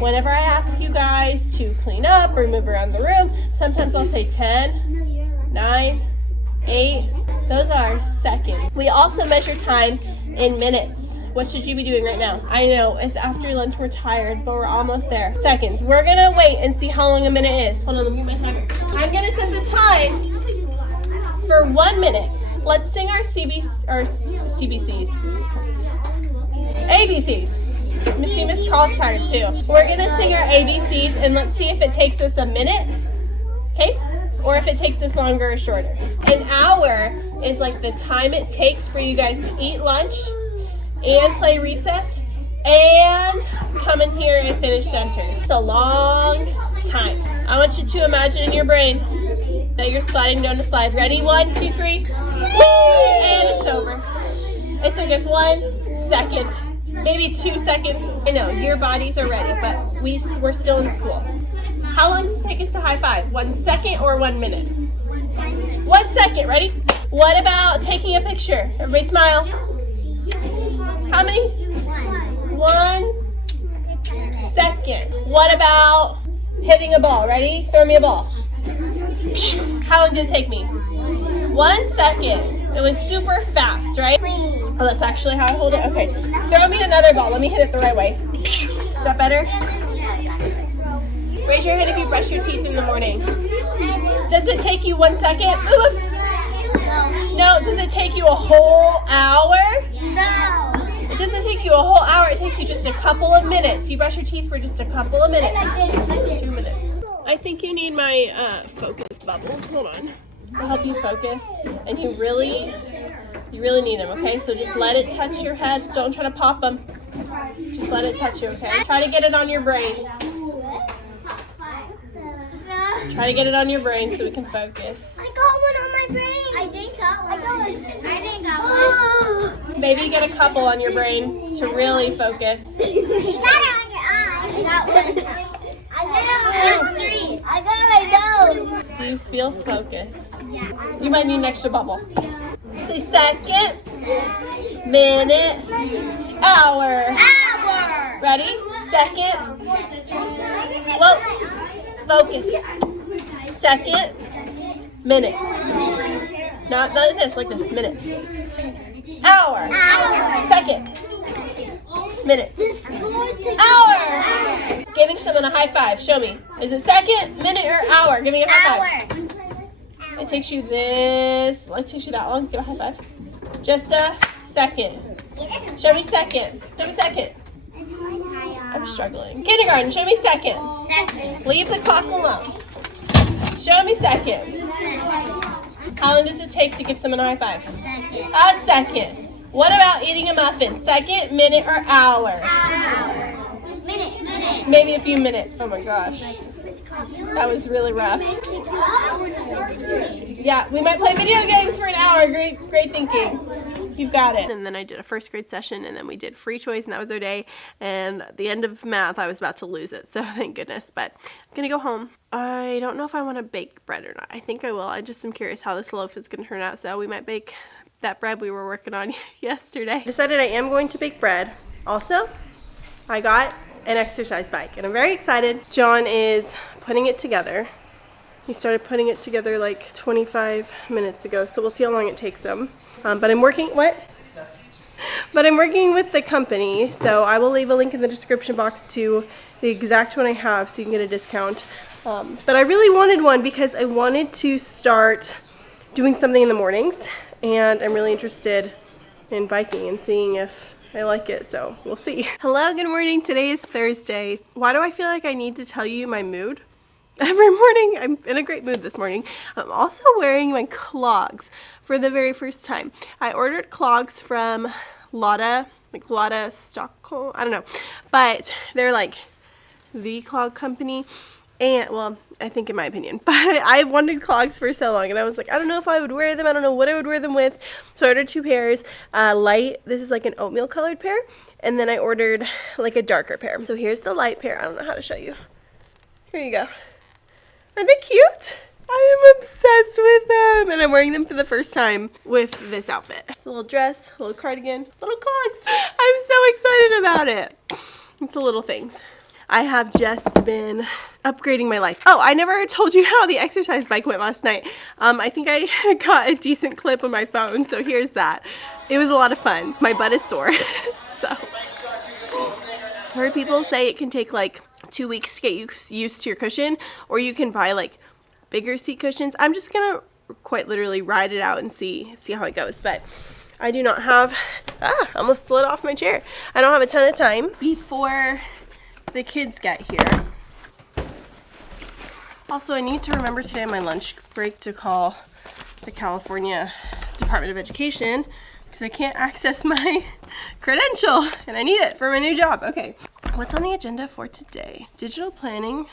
Whenever I ask you guys to clean up or move around the room, sometimes I'll say 10, 9, 8. Those are seconds. We also measure time in minutes. What should you be doing right now? I know, it's after lunch, we're tired, but we're almost there. Seconds. We're gonna wait and see how long a minute is. Hold on, let me get my timer. I'm gonna set the time for 1 minute. Let's sing our CBCs. ABCs. Miss Carl's tired too. We're gonna sing our ABCs and let's see if it takes us a minute, okay? Or if it takes us longer or shorter. An hour is like the time it takes for you guys to eat lunch and play recess and come in here and finish centers. It's a long time. I want you to imagine in your brain that you're sliding down a slide. Ready? 1, 2, 3. And it's over. It took us 1 second, maybe 2 seconds. I know, your bodies are ready, but we're still in school. How long does it take us to high five? 1 second or 1 minute? 1 second, ready? What about taking a picture? Everybody smile. How many? 1 second. What about hitting a ball? Ready? Throw me a ball. How long did it take me? 1 second. It was super fast, right? Oh, that's actually how I hold it? Okay. Throw me another ball. Let me hit it the right way. Is that better? Raise your hand if you brush your teeth in the morning. Does it take you 1 second? No. Does it take you a whole hour? No. It doesn't take you a whole hour. It takes you just a couple of minutes. You brush your teeth for just a couple of minutes. 2 minutes. I think you need my focus bubbles. Hold on. I'll help you focus. And you really need them, okay? So just let it touch your head. Don't try to pop them. Just let it touch you, okay? Try to get it on your brain. Try to get it on your brain so we can focus. I got one on my brain. I didn't got one. I didn't got one. Maybe get a couple on your brain to really focus. You got it on your eye. I got one. I got on 3. I got on my nose. Do you feel focused? Yeah. You might need an extra bubble. Say second, minute, hour. Hour. Ready? Second. Whoa. Focus. Second, minute. Not like this, like this. Minute. Hour. Hour. Second. Minute. Hour. Giving someone a high five. Show me. Is it second, minute, or hour? Give me a high five. It takes you this. Let's takes you that long. Give a high five. Just a second. Show me second. Show me second. I'm struggling. Kindergarten, show me second. Second. Leave the clock alone. Show me second. How long does it take to give someone a high five? Second. A second. What about eating a muffin? Second, minute, or hour? Hour. Minute. Maybe a few minutes. Oh my gosh. That was really rough. Yeah, we might play video games for an hour. Great thinking. You've got it. And then I did a first grade session, and then we did free choice, and that was our day. And at the end of math, I was about to lose it, so thank goodness. But I'm gonna go home. I don't know if I want to bake bread or not. I think I will. I just am curious how this loaf is gonna turn out, so we might bake that bread we were working on yesterday. I decided I am going to bake bread. Also, I got an exercise bike, and I'm very excited. John is putting it together. He started putting it together like 25 minutes ago, so we'll see how long it takes him. But I'm working with the company, so I will leave a link in the description box to the exact one I have so you can get a discount. But I really wanted one because I wanted to start doing something in the mornings, and I'm really interested in biking and seeing if I like it, so we'll see. Hello, good morning. Today is Thursday. Why do I feel like I need to tell you my mood? Every morning, I'm in a great mood this morning. I'm also wearing my clogs for the very first time. I ordered clogs from Lotta Stockholm, I don't know, but they're like the clog company, and well, I think in my opinion, but I've wanted clogs for so long, and I was like, I don't know if I would wear them, I don't know what I would wear them with, so I ordered 2 pairs, this is like an oatmeal colored pair, and then I ordered like a darker pair. So here's the light pair. I don't know how to show you. Here you go. Are they cute? I am obsessed with them, and I'm wearing them for the first time with this outfit. Just a little dress, a little cardigan, little clogs. I'm so excited about it. It's the little things. I have just been upgrading my life. Oh, I never told you how the exercise bike went last night. I think I got a decent clip on my phone, so here's that. It was a lot of fun. My butt is sore. So, I've heard people say it can take like 2 weeks to get used to your cushion, or you can buy like bigger seat cushions. I'm just gonna quite literally ride it out and see how it goes, but I do not have, almost slid off my chair. I don't have a ton of time before the kids get here. Also, I need to remember today on my lunch break to call the California Department of Education because I can't access my credential and I need it for my new job. Okay, what's on the agenda for today? Digital planning,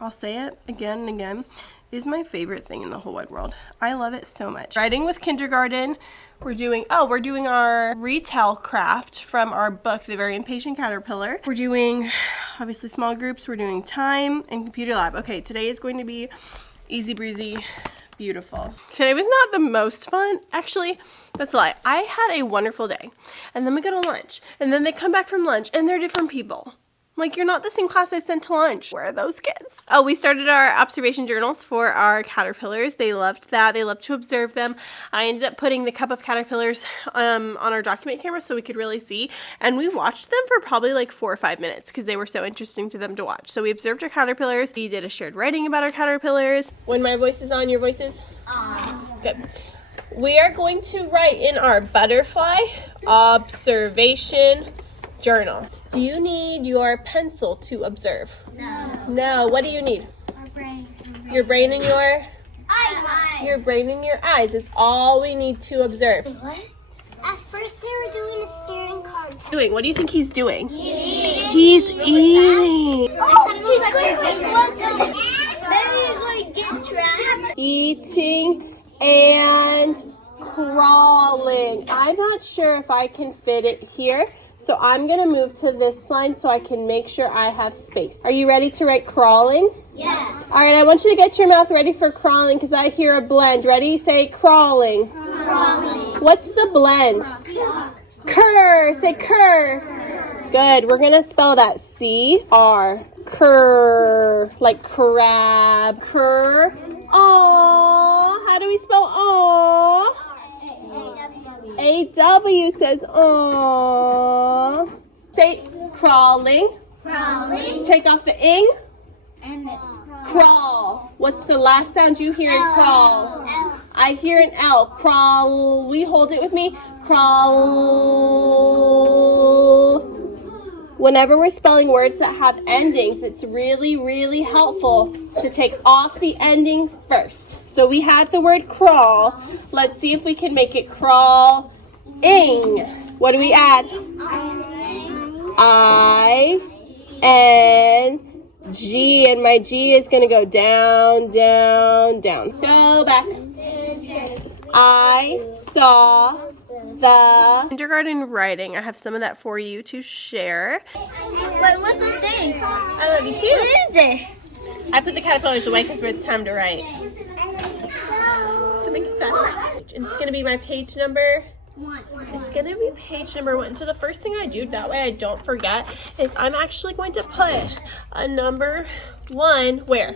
I'll say it again and again, is my favorite thing in the whole wide world. I love it so much. Writing with kindergarten, we're doing our retail craft from our book, The Very Impatient Caterpillar. We're doing, obviously, small groups. We're doing time and computer lab. Okay, today is going to be easy breezy, beautiful. Today was not the most fun. Actually, that's a lie. I had a wonderful day. And then we go to lunch. And then they come back from lunch and they're different people. Like, you're not the same class I sent to lunch. Where are those kids? Oh, we started our observation journals for our caterpillars. They loved that. They loved to observe them. I ended up putting the cup of caterpillars on our document camera so we could really see. And we watched them for probably like 4 or 5 minutes because they were so interesting to them to watch. So we observed our caterpillars. We did a shared writing about our caterpillars. When my voice is on, your voice is? Good. We are going to write in our butterfly observation journal. Do you need your pencil to observe? No. No. What do you need? Our brain. Your brain and your Eyes. your brain and your eyes. It's all we need to observe. What? At first they were doing a staring contest. What do you think he's doing? He's eating. Oh, he's going to get trapped. Eating and crawling. I'm not sure if I can fit it here. So I'm going to move to this line so I can make sure I have space. Are you ready to write crawling? Yeah. All right, I want you to get your mouth ready for crawling because I hear a blend. Ready? Say crawling. Crawling. What's the blend? Cur. Say cur. Good. We're going to spell that C-R. Cur. Like crab. Cur. Aw. How do we spell aw? A-W says aww. Say crawling. Crawling. Take off the ing. And Crawl. What's the last sound you hear in crawl? L. I hear an L. Crawl. Will you hold it with me? Crawl. Whenever we're spelling words that have endings, it's really, really helpful to take off the ending first. So we had the word crawl. Let's see if we can make it crawl-ing. What do we add? I-N-G. And my G is going to go down, down, down. Go back. I saw the kindergarten writing. I have some of that for you to share. When was the day? I love you too. What is it? I put the caterpillars away because it's time to write. So make a sound. And it's going to be my page number. It's going to be page number 1. So the first thing I do, that way I don't forget, is I'm actually going to put a number 1 where?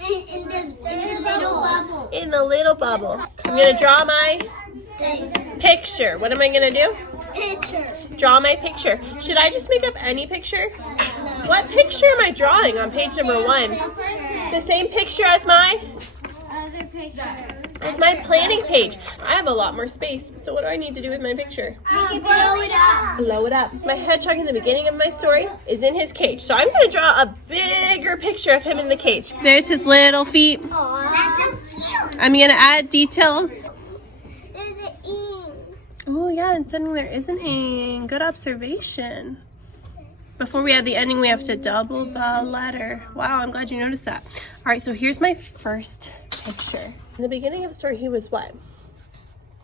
In the little bubble. In the little bubble. I'm going to draw my picture. What am I going to do? Picture. Draw my picture. Should I just make up any picture? What picture am I drawing on page number 1? The same picture as my? Other That's my planning page. I have a lot more space, so what do I need to do with my picture? Blow it up. Blow it up. My hedgehog in the beginning of my story is in his cage, so I'm going to draw a bigger picture of him in the cage. There's his little feet. That's so cute. I'm going to add details. There's an ink. Oh yeah, and suddenly there is an ing. Good observation. Before we add the ending, we have to double the letter. Wow, I'm glad you noticed that. All right, so here's my first picture. In the beginning of the story, he was what?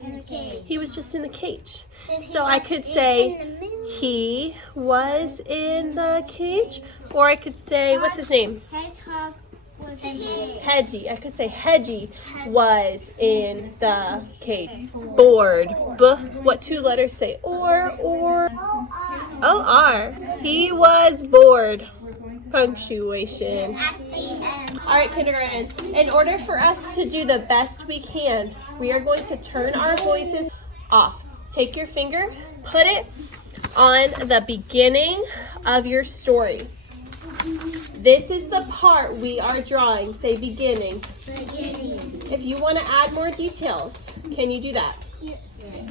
In the cage. He was just in the cage. And he So I was could in say the middle. he was in the cage, or I could say, what's his name? Hedgehog was in the cage. Hedgie. I could say Hedgie was in the cage. Bored. B. What two letters say? Or. O-R. He was bored. Punctuation. At the end. All right, kindergarten. In order for us to do the best we can, we are going to turn our voices off. Take your finger, put it on the beginning of your story. This is the part we are drawing. Say beginning. Beginning. If you want to add more details, can you do that? Yes.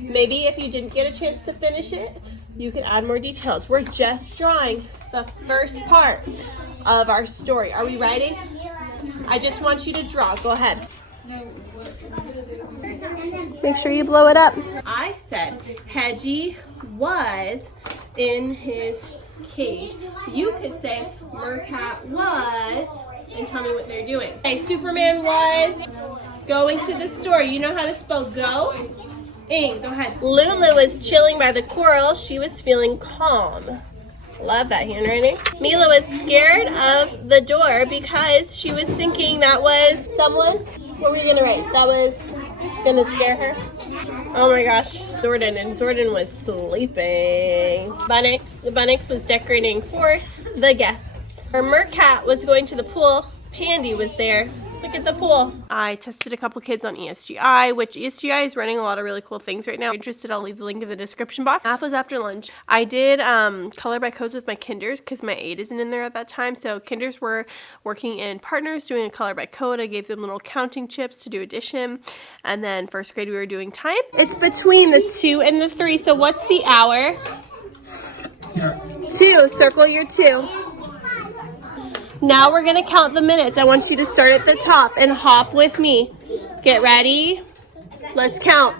Maybe if you didn't get a chance to finish it, you can add more details. We're just drawing the first part of our story. Are we writing? I just want you to draw. Go ahead. Make sure you blow it up. I said Hedgie was in his cage. You could say Mercat was and tell me what they're doing. Okay, Superman was going to the store. You know how to spell go? Ing, go ahead. Lulu was chilling by the coral. She was feeling calm. Love that handwriting. Mila was scared of the door because she was thinking that was someone. What were we gonna write? That was gonna scare her. Oh my gosh, Sourdough, and Sourdough was sleeping. Bunnix was decorating for the guests. Her Mercat was going to the pool. Pandy was there. Look at the pool. I tested a couple kids on ESGI, which ESGI is running a lot of really cool things right now. If you're interested, I'll leave the link in the description box. Half was after lunch. I did color by codes with my kinders because my aide isn't in there at that time. So kinders were working in partners doing a color by code. I gave them little counting chips to do addition. And then first grade we were doing time. It's between the 2 and the 3. So what's the hour? 2. Circle your 2. Now we're gonna count the minutes. I want you to start at the top and hop with me. Get ready. Let's count.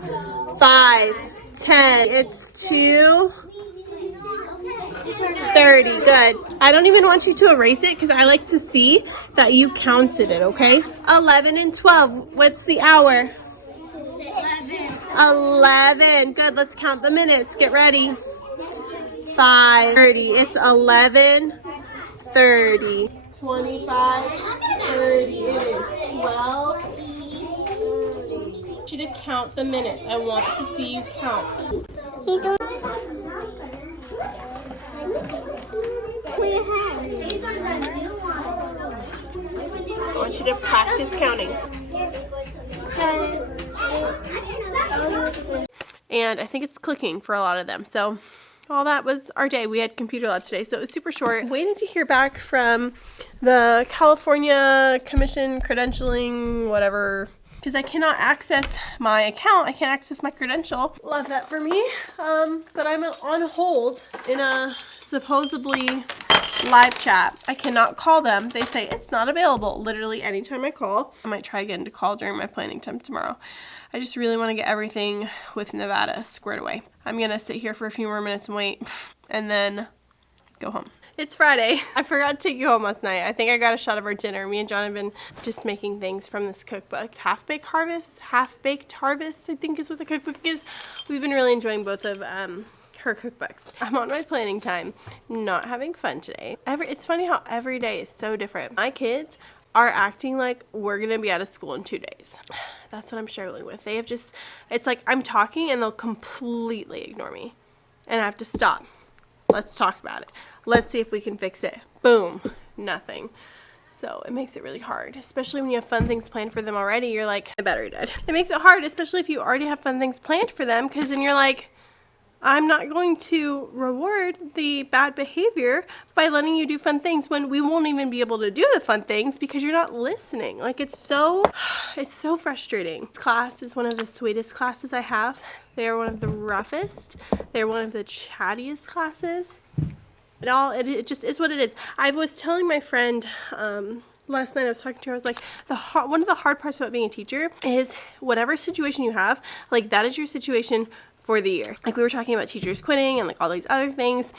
5, 10. It's 2:30. Good. I don't even want you to erase it because I like to see that you counted it, okay? 11 and 12. What's the hour? 11. Good. Let's count the minutes. Get ready. 5:30. It's 11:30. 25, 30, it is 12. I want you to count the minutes. I want to see you count. I want you to practice counting. And I think it's clicking for a lot of them. So all that was our day. We had computer lab today, so it was super short. Waiting to hear back from the California Commission credentialing, whatever, because I cannot access my account. I can't access my credential. Love that for me. But I'm on hold in a supposedly live chat. I cannot call them. They say it's not available literally anytime I call. I might try again to call during my planning time tomorrow. I just really want to get everything with Nevada squared away. I'm going to sit here for a few more minutes and wait and then go home. It's Friday. I forgot to take you home last night. I think I got a shot of our dinner. Me and John have been just making things from this cookbook. Half-Baked Harvest, I think is what the cookbook is. We've been really enjoying both of her cookbooks. I'm on my planning time, not having fun today. It's funny how every day is so different. My kids are acting like we're gonna be out of school in 2 days. That's what I'm struggling with. They have just, it's like I'm talking and they'll completely ignore me. And I have to stop. Let's talk about it. Let's see if we can fix it. Boom, nothing. So it makes it really hard, especially when you have fun things planned for them already. You're like, my battery died. It makes it hard, especially if you already have fun things planned for them, because then you're like, I'm not going to reward the bad behavior by letting you do fun things when we won't even be able to do the fun things because you're not listening. Like, it's so frustrating. This class is one of the sweetest classes I have. They are one of the roughest. They're one of the chattiest classes. It just is what it is. I was telling my friend last night, I was talking to her, I was like, one of the hard parts about being a teacher is whatever situation you have, like, that is your situation for the year. Like, we were talking about teachers quitting and like all these other things.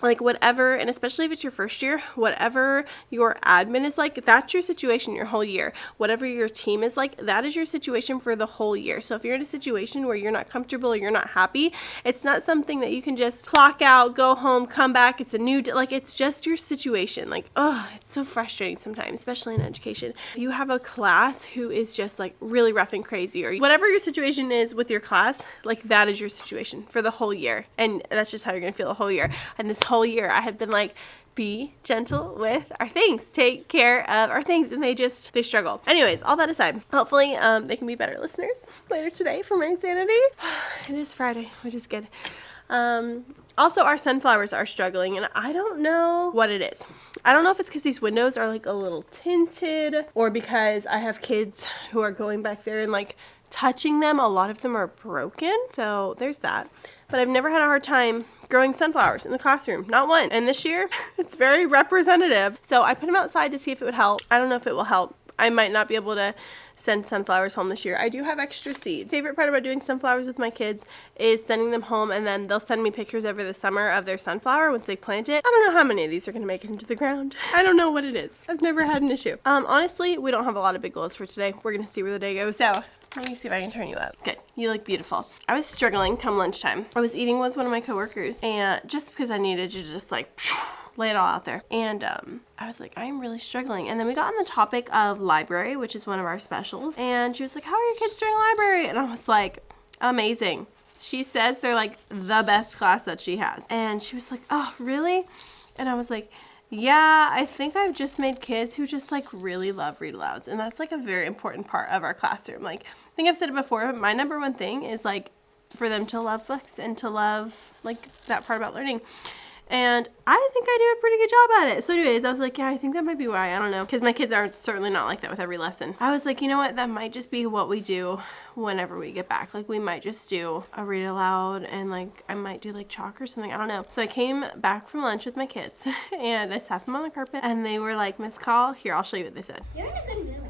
Like, whatever, and especially if it's your first year, whatever your admin is like, that's your situation your whole year. Whatever your team is like, that is your situation for the whole year. So if you're in a situation where you're not comfortable or you're not happy, it's not something that you can just clock out, go home, come back. It's a new day. Like, it's just your situation. Like, oh, it's so frustrating sometimes, especially in education. If you have a class who is just like really rough and crazy, or whatever your situation is with your class, like, that is your situation for the whole year. And that's just how you're going to feel the whole year. And this whole year I have been like, be gentle with our things, take care of our things, and they struggle. Anyways, all that aside, hopefully they can be better listeners later today for my sanity. It is Friday, which is good. Also, our sunflowers are struggling, and I don't know what it is. I don't know if it's because these windows are like a little tinted, or because I have kids who are going back there and like touching them. A lot of them are broken, so there's that. But I've never had a hard time growing sunflowers in the classroom, not one. And this year, it's very representative. So I put them outside to see if it would help. I don't know if it will help. I might not be able to send sunflowers home this year. I do have extra seeds. Favorite part about doing sunflowers with my kids is sending them home, and then they'll send me pictures over the summer of their sunflower once they plant it. I don't know how many of these are going to make it into the ground. I don't know what it is. I've never had an issue. Honestly, we don't have a lot of big goals for today. We're going to see where the day goes. So let me see if I can turn you up. Good. You look beautiful. I was struggling come lunchtime. I was eating with one of my coworkers, and just because I needed to just like lay it all out there. And I was like, I'm really struggling. And then we got on the topic of library, which is one of our specials. And she was like, how are your kids doing library? And I was like, amazing. She says they're like the best class that she has. And she was like, oh, really? And I was like, yeah, I think I've just made kids who just like really love read-alouds. And that's like a very important part of our classroom. Like, I think I've said it before, but my number one thing is like for them to love books and to love like that part about learning. And I think I do a pretty good job at it. So anyways, I was like, yeah, I think that might be why. I don't know. Because my kids are certainly not like that with every lesson. I was like, you know what? That might just be what we do whenever we get back. Like, we might just do a read aloud, and like I might do like chalk or something. I don't know. So I came back from lunch with my kids and I sat them on the carpet, and they were like, Miss Call, here, I'll show you what they said. You're in a good mood.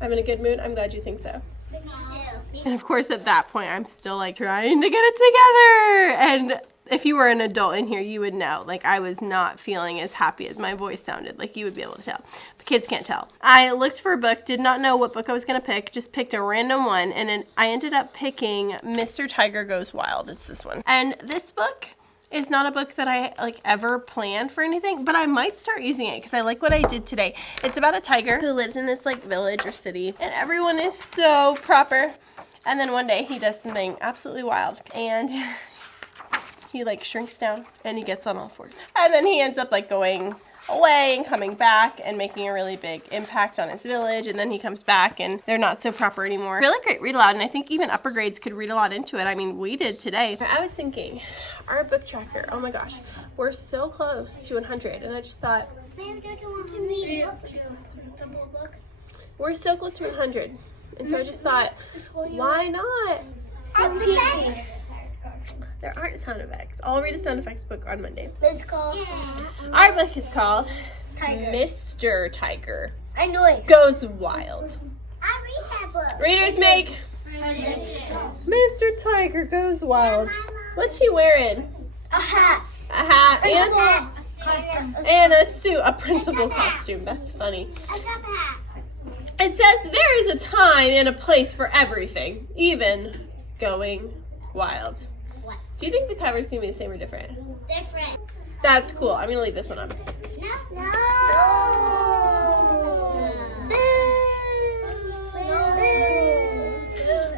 I'm in a good mood. I'm glad you think so. Me too. And of course, at that point, I'm still like trying to get it together. And if you were an adult in here, you would know. Like, I was not feeling as happy as my voice sounded. Like, you would be able to tell. But kids can't tell. I looked for a book, did not know what book I was going to pick, just picked a random one, and then I ended up picking Mr. Tiger Goes Wild. It's this one. And this book is not a book that I like ever planned for anything, but I might start using it because I like what I did today. It's about a tiger who lives in this like village or city, and everyone is so proper. And then one day he does something absolutely wild, and he like shrinks down and he gets on all fours. And then he ends up like going away and coming back and making a really big impact on his village. And then he comes back and they're not so proper anymore. Really great read aloud, and I think even upper grades could read a lot into it. I mean, we did today. I was thinking, our book tracker, oh my gosh, we're so close to 100. And I just thought, we're so close to 100. And so I just thought, why not? There aren't sound effects. I'll read a sound effects book on Monday. It's called. Our book is called Tiger. Mr. Tiger I know it. Goes Wild. I read that book. Readers make Mr. Tiger Goes Wild. What's he wearing? A hat. A hat and a suit, a principal costume. That's funny. A top hat. It says there is a time and a place for everything, even going wild. What? Do you think the cover's gonna be the same or different? Different. That's cool. I'm gonna leave this one on. No.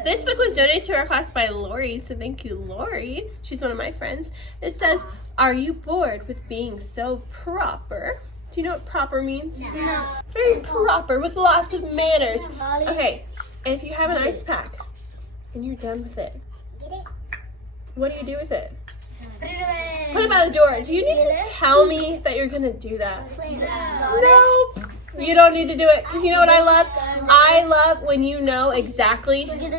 This book was donated to our class by Lori, so thank you, Lori. She's one of my friends. It says, are you bored with being so proper? Do you know what proper means? No. Very proper, with lots of manners. Okay, if you have an ice pack and you're done with it, Get it? What do you do with it? Put it away. Put it by the door. Do you need to tell me that you're gonna do that? No. You don't need to do it. Because you know what I love? I love when you know exactly. What to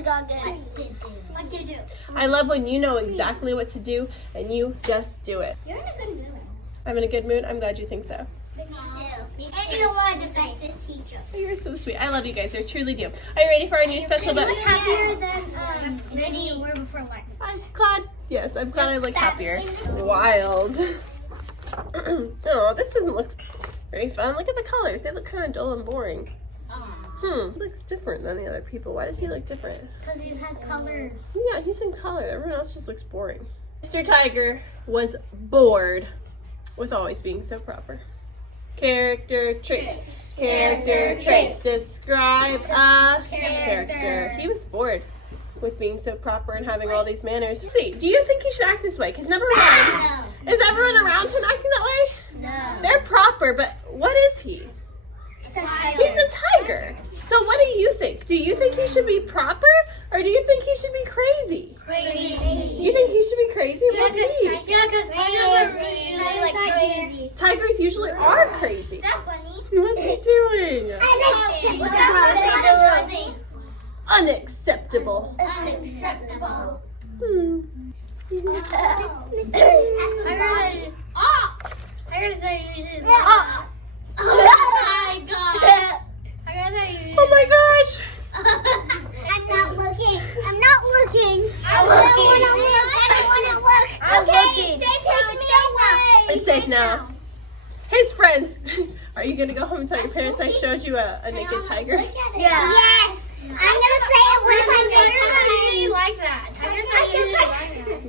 do? I love when you know exactly what to do and you just do it. You're in a good mood. I'm in a good mood. I'm glad you think so. Me too. And you're one of the bestest teachers. You're so sweet. I love you guys. I truly do. Are you ready for our new special? You look happier than you were before lunch. I'm glad. Yes, I'm glad I look happier. Wild. Oh, this doesn't look very fun. Look at the colors. They look kind of dull and boring. Looks different than the other people. Why does he look different? Because he has colors. Yeah, he's in color. Everyone else just looks boring. Mr. Tiger was bored with always being so proper. Character traits. Character traits. Describe a character. He was bored with being so proper and having all these manners. Let's see, do you think he should act this way? Because number one, is everyone around him acting that way? No. They're proper, but what is he? He's a tiger. So what do you think? Do you think he should be proper or do you think he should be crazy? Crazy. You think he should be crazy? We'll see. Yeah, because tigers are usually like crazy. Tigers usually are crazy. Is that funny? What's he doing? Unacceptable. Unacceptable. Oh my gosh. I'm not looking. I'm not looking. I'm I looking. don't want to look. I don't want to look. I'm Okay, looking. take me away. It's safe now. His friends. Are you going to go home and tell your parents I showed you a naked tiger? Yeah. Yes. I'm going to say it one time. Tigers are usually like that. Tigers are usually like that.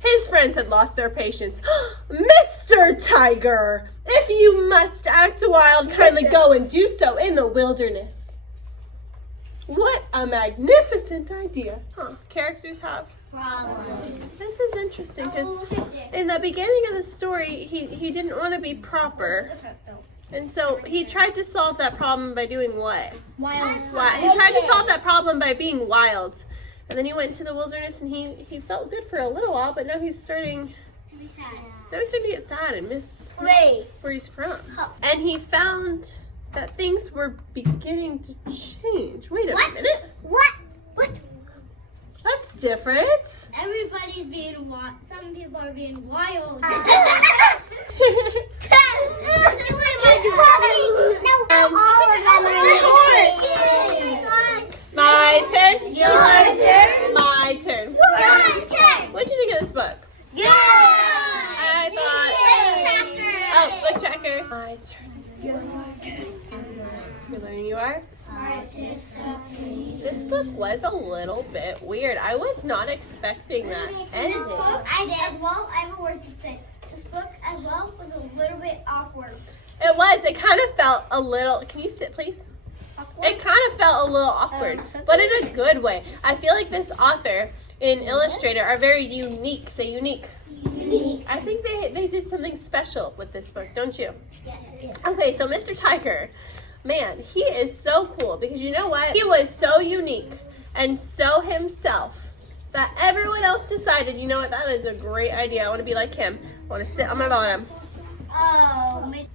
His friends had lost their patience. Mr. Tiger, if you must act wild, kindly go and do so in the wilderness. What a magnificent idea. Characters have Problems. This is interesting because in the beginning of the story, he didn't want to be proper. And so he tried to solve that problem by doing what? Wild. He tried to solve that problem by being wild. And then he went into the wilderness and he felt good for a little while, but now he's starting to get sad and miss where he's from. And he found that things were beginning to change. Wait a minute. What? That's different. Everybody's being wild. Some people are being wild. My turn. Your turn. My turn. What'd you think of this book? I thought. Oh, book checkers. My turn. You're learning you are? This book was a little bit weird. I was not expecting that ending. This book, I have a word to say. This book as well was a little bit awkward. It was. It kind of felt a little. Can you sit, please? It kind of felt a little awkward, but in a good way. I feel like this author and illustrator are very unique. Say unique. I think they did something special with this book, don't you? Yes. Okay, so Mr. Tiger, man, he is so cool because you know what? He was so unique and so himself that everyone else decided, you know what, that is a great idea. I want to be like him. I want to sit on my bottom.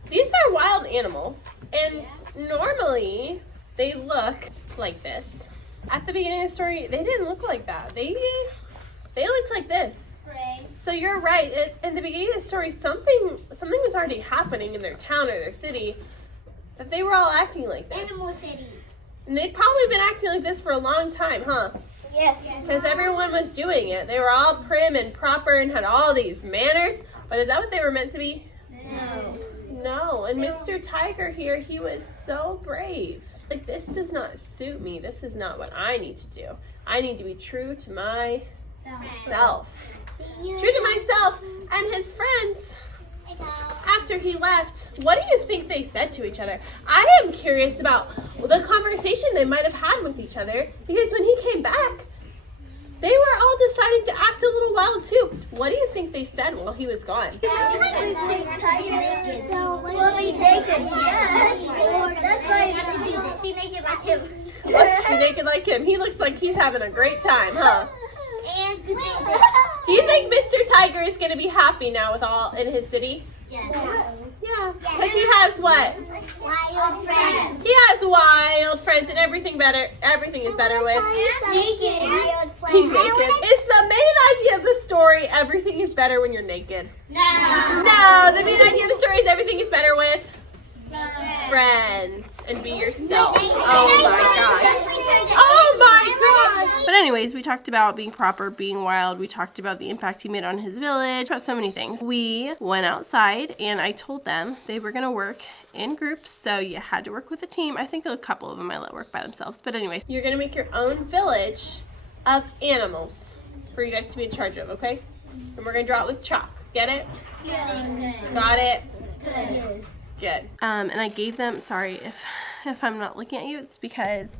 These are wild animals, and normally they look like this. At the beginning of the story, they didn't look like that. They looked like this. So you're right. In the beginning of the story, something was already happening in their town or their city that they were all acting like this. Animal City. And they'd probably been acting like this for a long time, huh? Yes. Because everyone was doing it. They were all prim and proper and had all these manners. But is that what they were meant to be? No. And Mr. Tiger here, he was so brave. Like, this does not suit me. This is not what I need to do. I need to be true to myself. True to myself and his friends. After he left, what do you think they said to each other? I am curious about the conversation they might have had with each other, because when he came back, they were all deciding to act a little wild too. What do you think they said while he was gone? Be naked like him. Let's be naked like him. He looks like he's having a great time, huh? And Do you think Mr. Tiger is going to be happy now with all in his city? Yeah. Yeah. Because he has what? Wild friends. He has wild friends and everything is better with. Naked. Wild Being friends. naked. Is the main idea of the story everything is better when you're naked? No. No, the main idea of the story is everything is better with friends and be yourself. Oh my gosh. Oh my gosh. But anyways, we talked about being proper, being wild. We talked about the impact he made on his village, about so many things. We went outside and I told them they were going to work in groups. So you had to work with a team. I think a couple of them I let work by themselves. But anyways, you're going to make your own village of animals for you guys to be in charge of, okay? And we're going to draw it with chalk. Get it? Yeah. Got it? Good. Good. And I gave them, sorry if I'm not looking at you, it's because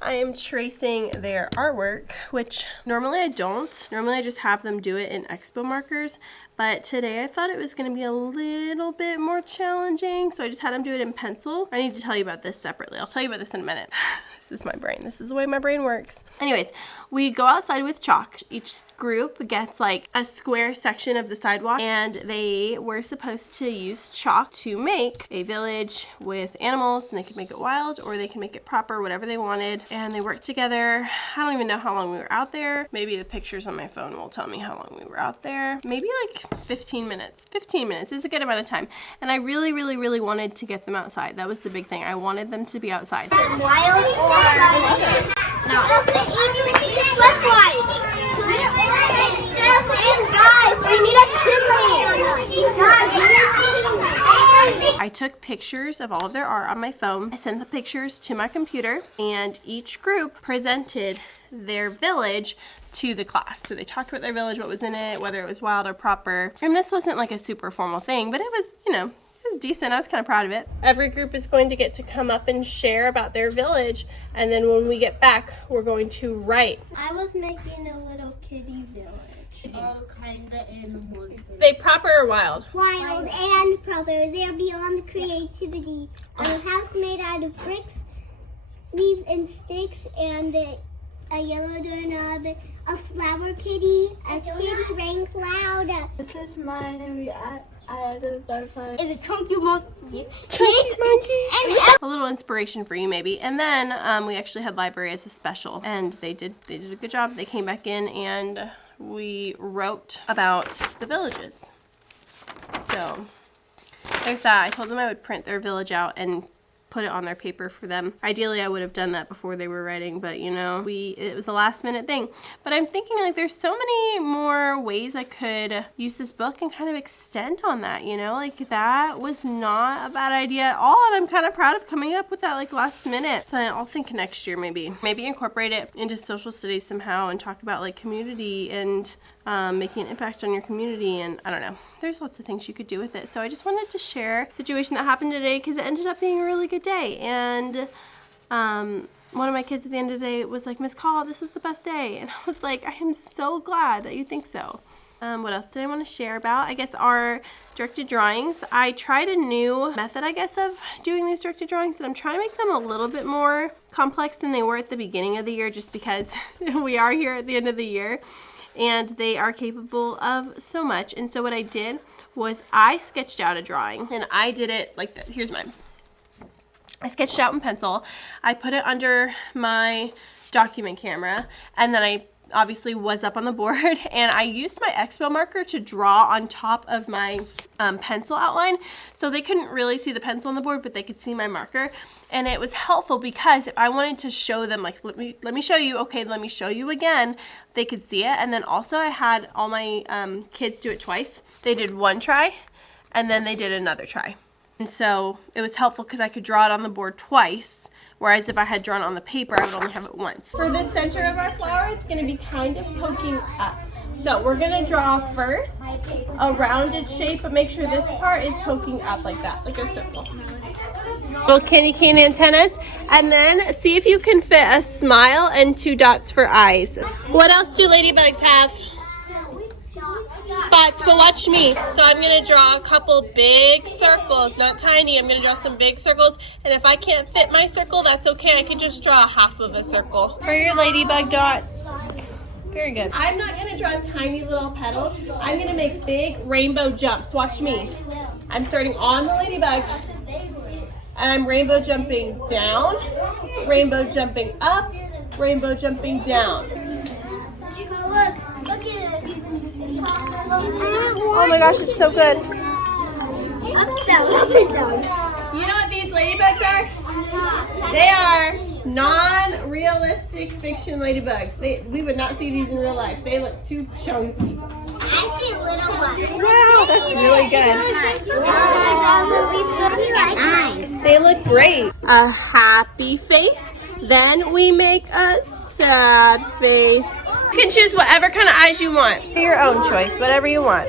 I am tracing their artwork, which normally I don't. Normally I just have them do it in expo markers, but today I thought it was going to be a little bit more challenging, so I just had them do it in pencil. I need to tell you about this separately. I'll tell you about this in a minute. This is my brain. This is the way my brain works. Anyways, we go outside with chalk. Each group gets like a square section of the sidewalk, and they were supposed to use chalk to make a village with animals, and they could make it wild or they can make it proper, whatever they wanted. And they worked together. I don't even know how long we were out there. Maybe the pictures on my phone will tell me how long we were out there. Maybe like 15 minutes. 15 minutes is a good amount of time. And I really, really, really wanted to get them outside. That was the big thing. I wanted them to be outside. Wild or no? Let's wild. Guys, we need a chili. I took pictures of all of their art on my phone. I sent the pictures to my computer, and each group presented their village to the class. So they talked about their village, what was in it, whether it was wild or proper. And this wasn't like a super formal thing, but it was, you know, it was decent. I was kind of proud of it. Every group is going to get to come up and share about their village, and then when we get back, we're going to write. I was making a little kitty village. All kinda animals. They proper or wild? Wild and proper. They're beyond creativity. A house made out of bricks, leaves and sticks, and a yellow doorknob, a flower kitty, a kitty rain cloud. This is mine. I had a butterfly. It's a chunky monkey. Chunky monkey. A little inspiration for you maybe. And then we actually had library as a special, and they did a good job. They came back in and we wrote about the villages. So there's that. I told them I would print their village out and put it on their paper for them. Ideally, I would have done that before they were writing, but you know, it was a last minute thing. But I'm thinking like there's so many more ways I could use this book and kind of extend on that, you know, like that was not a bad idea at all. And I'm kind of proud of coming up with that like last minute. So I'll think next year maybe incorporate it into social studies somehow and talk about like community and making an impact on your community, and I don't know. There's lots of things you could do with it. So I just wanted to share a situation that happened today because it ended up being a really good day. And one of my kids at the end of the day was like, Miss Call, this was the best day. And I was like, I am so glad that you think so. What else did I want to share about? I guess our directed drawings. I tried a new method, I guess, of doing these directed drawings, and I'm trying to make them a little bit more complex than they were at the beginning of the year just because we are here at the end of the year. And they are capable of so much. And so what I did was I sketched out a drawing, and I did it like this. Here's mine. I sketched it out in pencil. I put it under my document camera, and then I obviously was up on the board, and I used my expo marker to draw on top of my pencil outline, so they couldn't really see the pencil on the board, but they could see my marker. And it was helpful because if I wanted to show them, like, let me show you, okay, let me show you again, they could see it. And then also I had all my kids do it twice. They did one try, and then they did another try. And so it was helpful because I could draw it on the board twice, whereas if I had drawn it on the paper, I would only have it once. For the center of our flower, it's going to be kind of poking up. So we're going to draw first a rounded shape, but make sure this part is poking up like that, like a circle. Little candy cane antennas, and then see if you can fit a smile and 2 dots for eyes. What else do ladybugs have? Spots, but watch me. So I'm going to draw a couple big circles, not tiny. I'm going to draw some big circles, and if I can't fit my circle, that's okay. I can just draw half of a circle. For your ladybug dots, Very good. I'm not gonna draw tiny little petals. I'm gonna make big rainbow jumps. Watch me. I'm starting on the ladybug, and I'm rainbow jumping down, rainbow jumping up, rainbow jumping down. Oh my gosh, it's so good. You know what these ladybugs are? They are non-realistic fiction ladybugs. We would not see these in real life. They look too chunky. I see little ones. Wow, that's really good. They look great. A happy face. Then we make a sad face. You can choose whatever kind of eyes you want. Your own choice, whatever you want.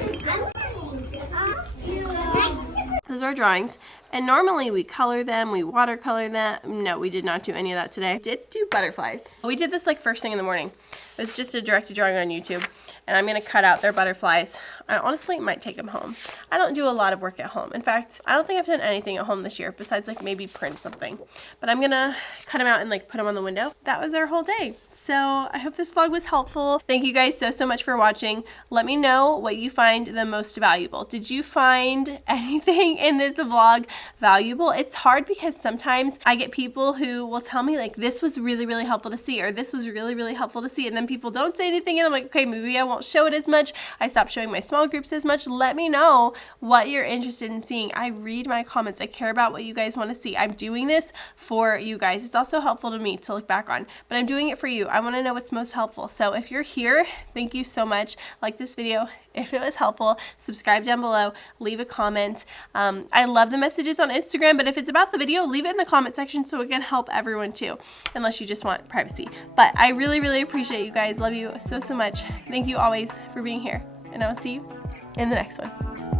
Those are drawings. And normally we color them, we watercolor them. No, we did not do any of that today. Did do butterflies. We did this like first thing in the morning. It was just a directed drawing on YouTube. And I'm gonna cut out their butterflies. I honestly might take them home. I don't do a lot of work at home. In fact, I don't think I've done anything at home this year besides like maybe print something. But I'm gonna cut them out and like put them on the window. That was our whole day. So I hope this vlog was helpful. Thank you guys so much for watching. Let me know what you find the most valuable. Did you find anything in this vlog valuable? It's hard because sometimes I get people who will tell me like this was really, really helpful to see, or this was really, really helpful to see, and then people don't say anything and I'm like, okay, maybe I won't show it as much. I stopped showing my small groups as much. Let me know what you're interested in seeing. I read my comments. I care about what you guys want to see. I'm doing this for you guys. It's also helpful to me to look back on, but I'm doing it for you. I want to know what's most helpful. So if you're here, thank you so much. Like this video if it was helpful. Subscribe down below. Leave a comment. I love the messages on Instagram, but if it's about the video, leave it in the comment section so it can help everyone too, unless you just want privacy. But I really, really appreciate you guys. Love you so, so much. Thank you always for being here, and I'll see you in the next one.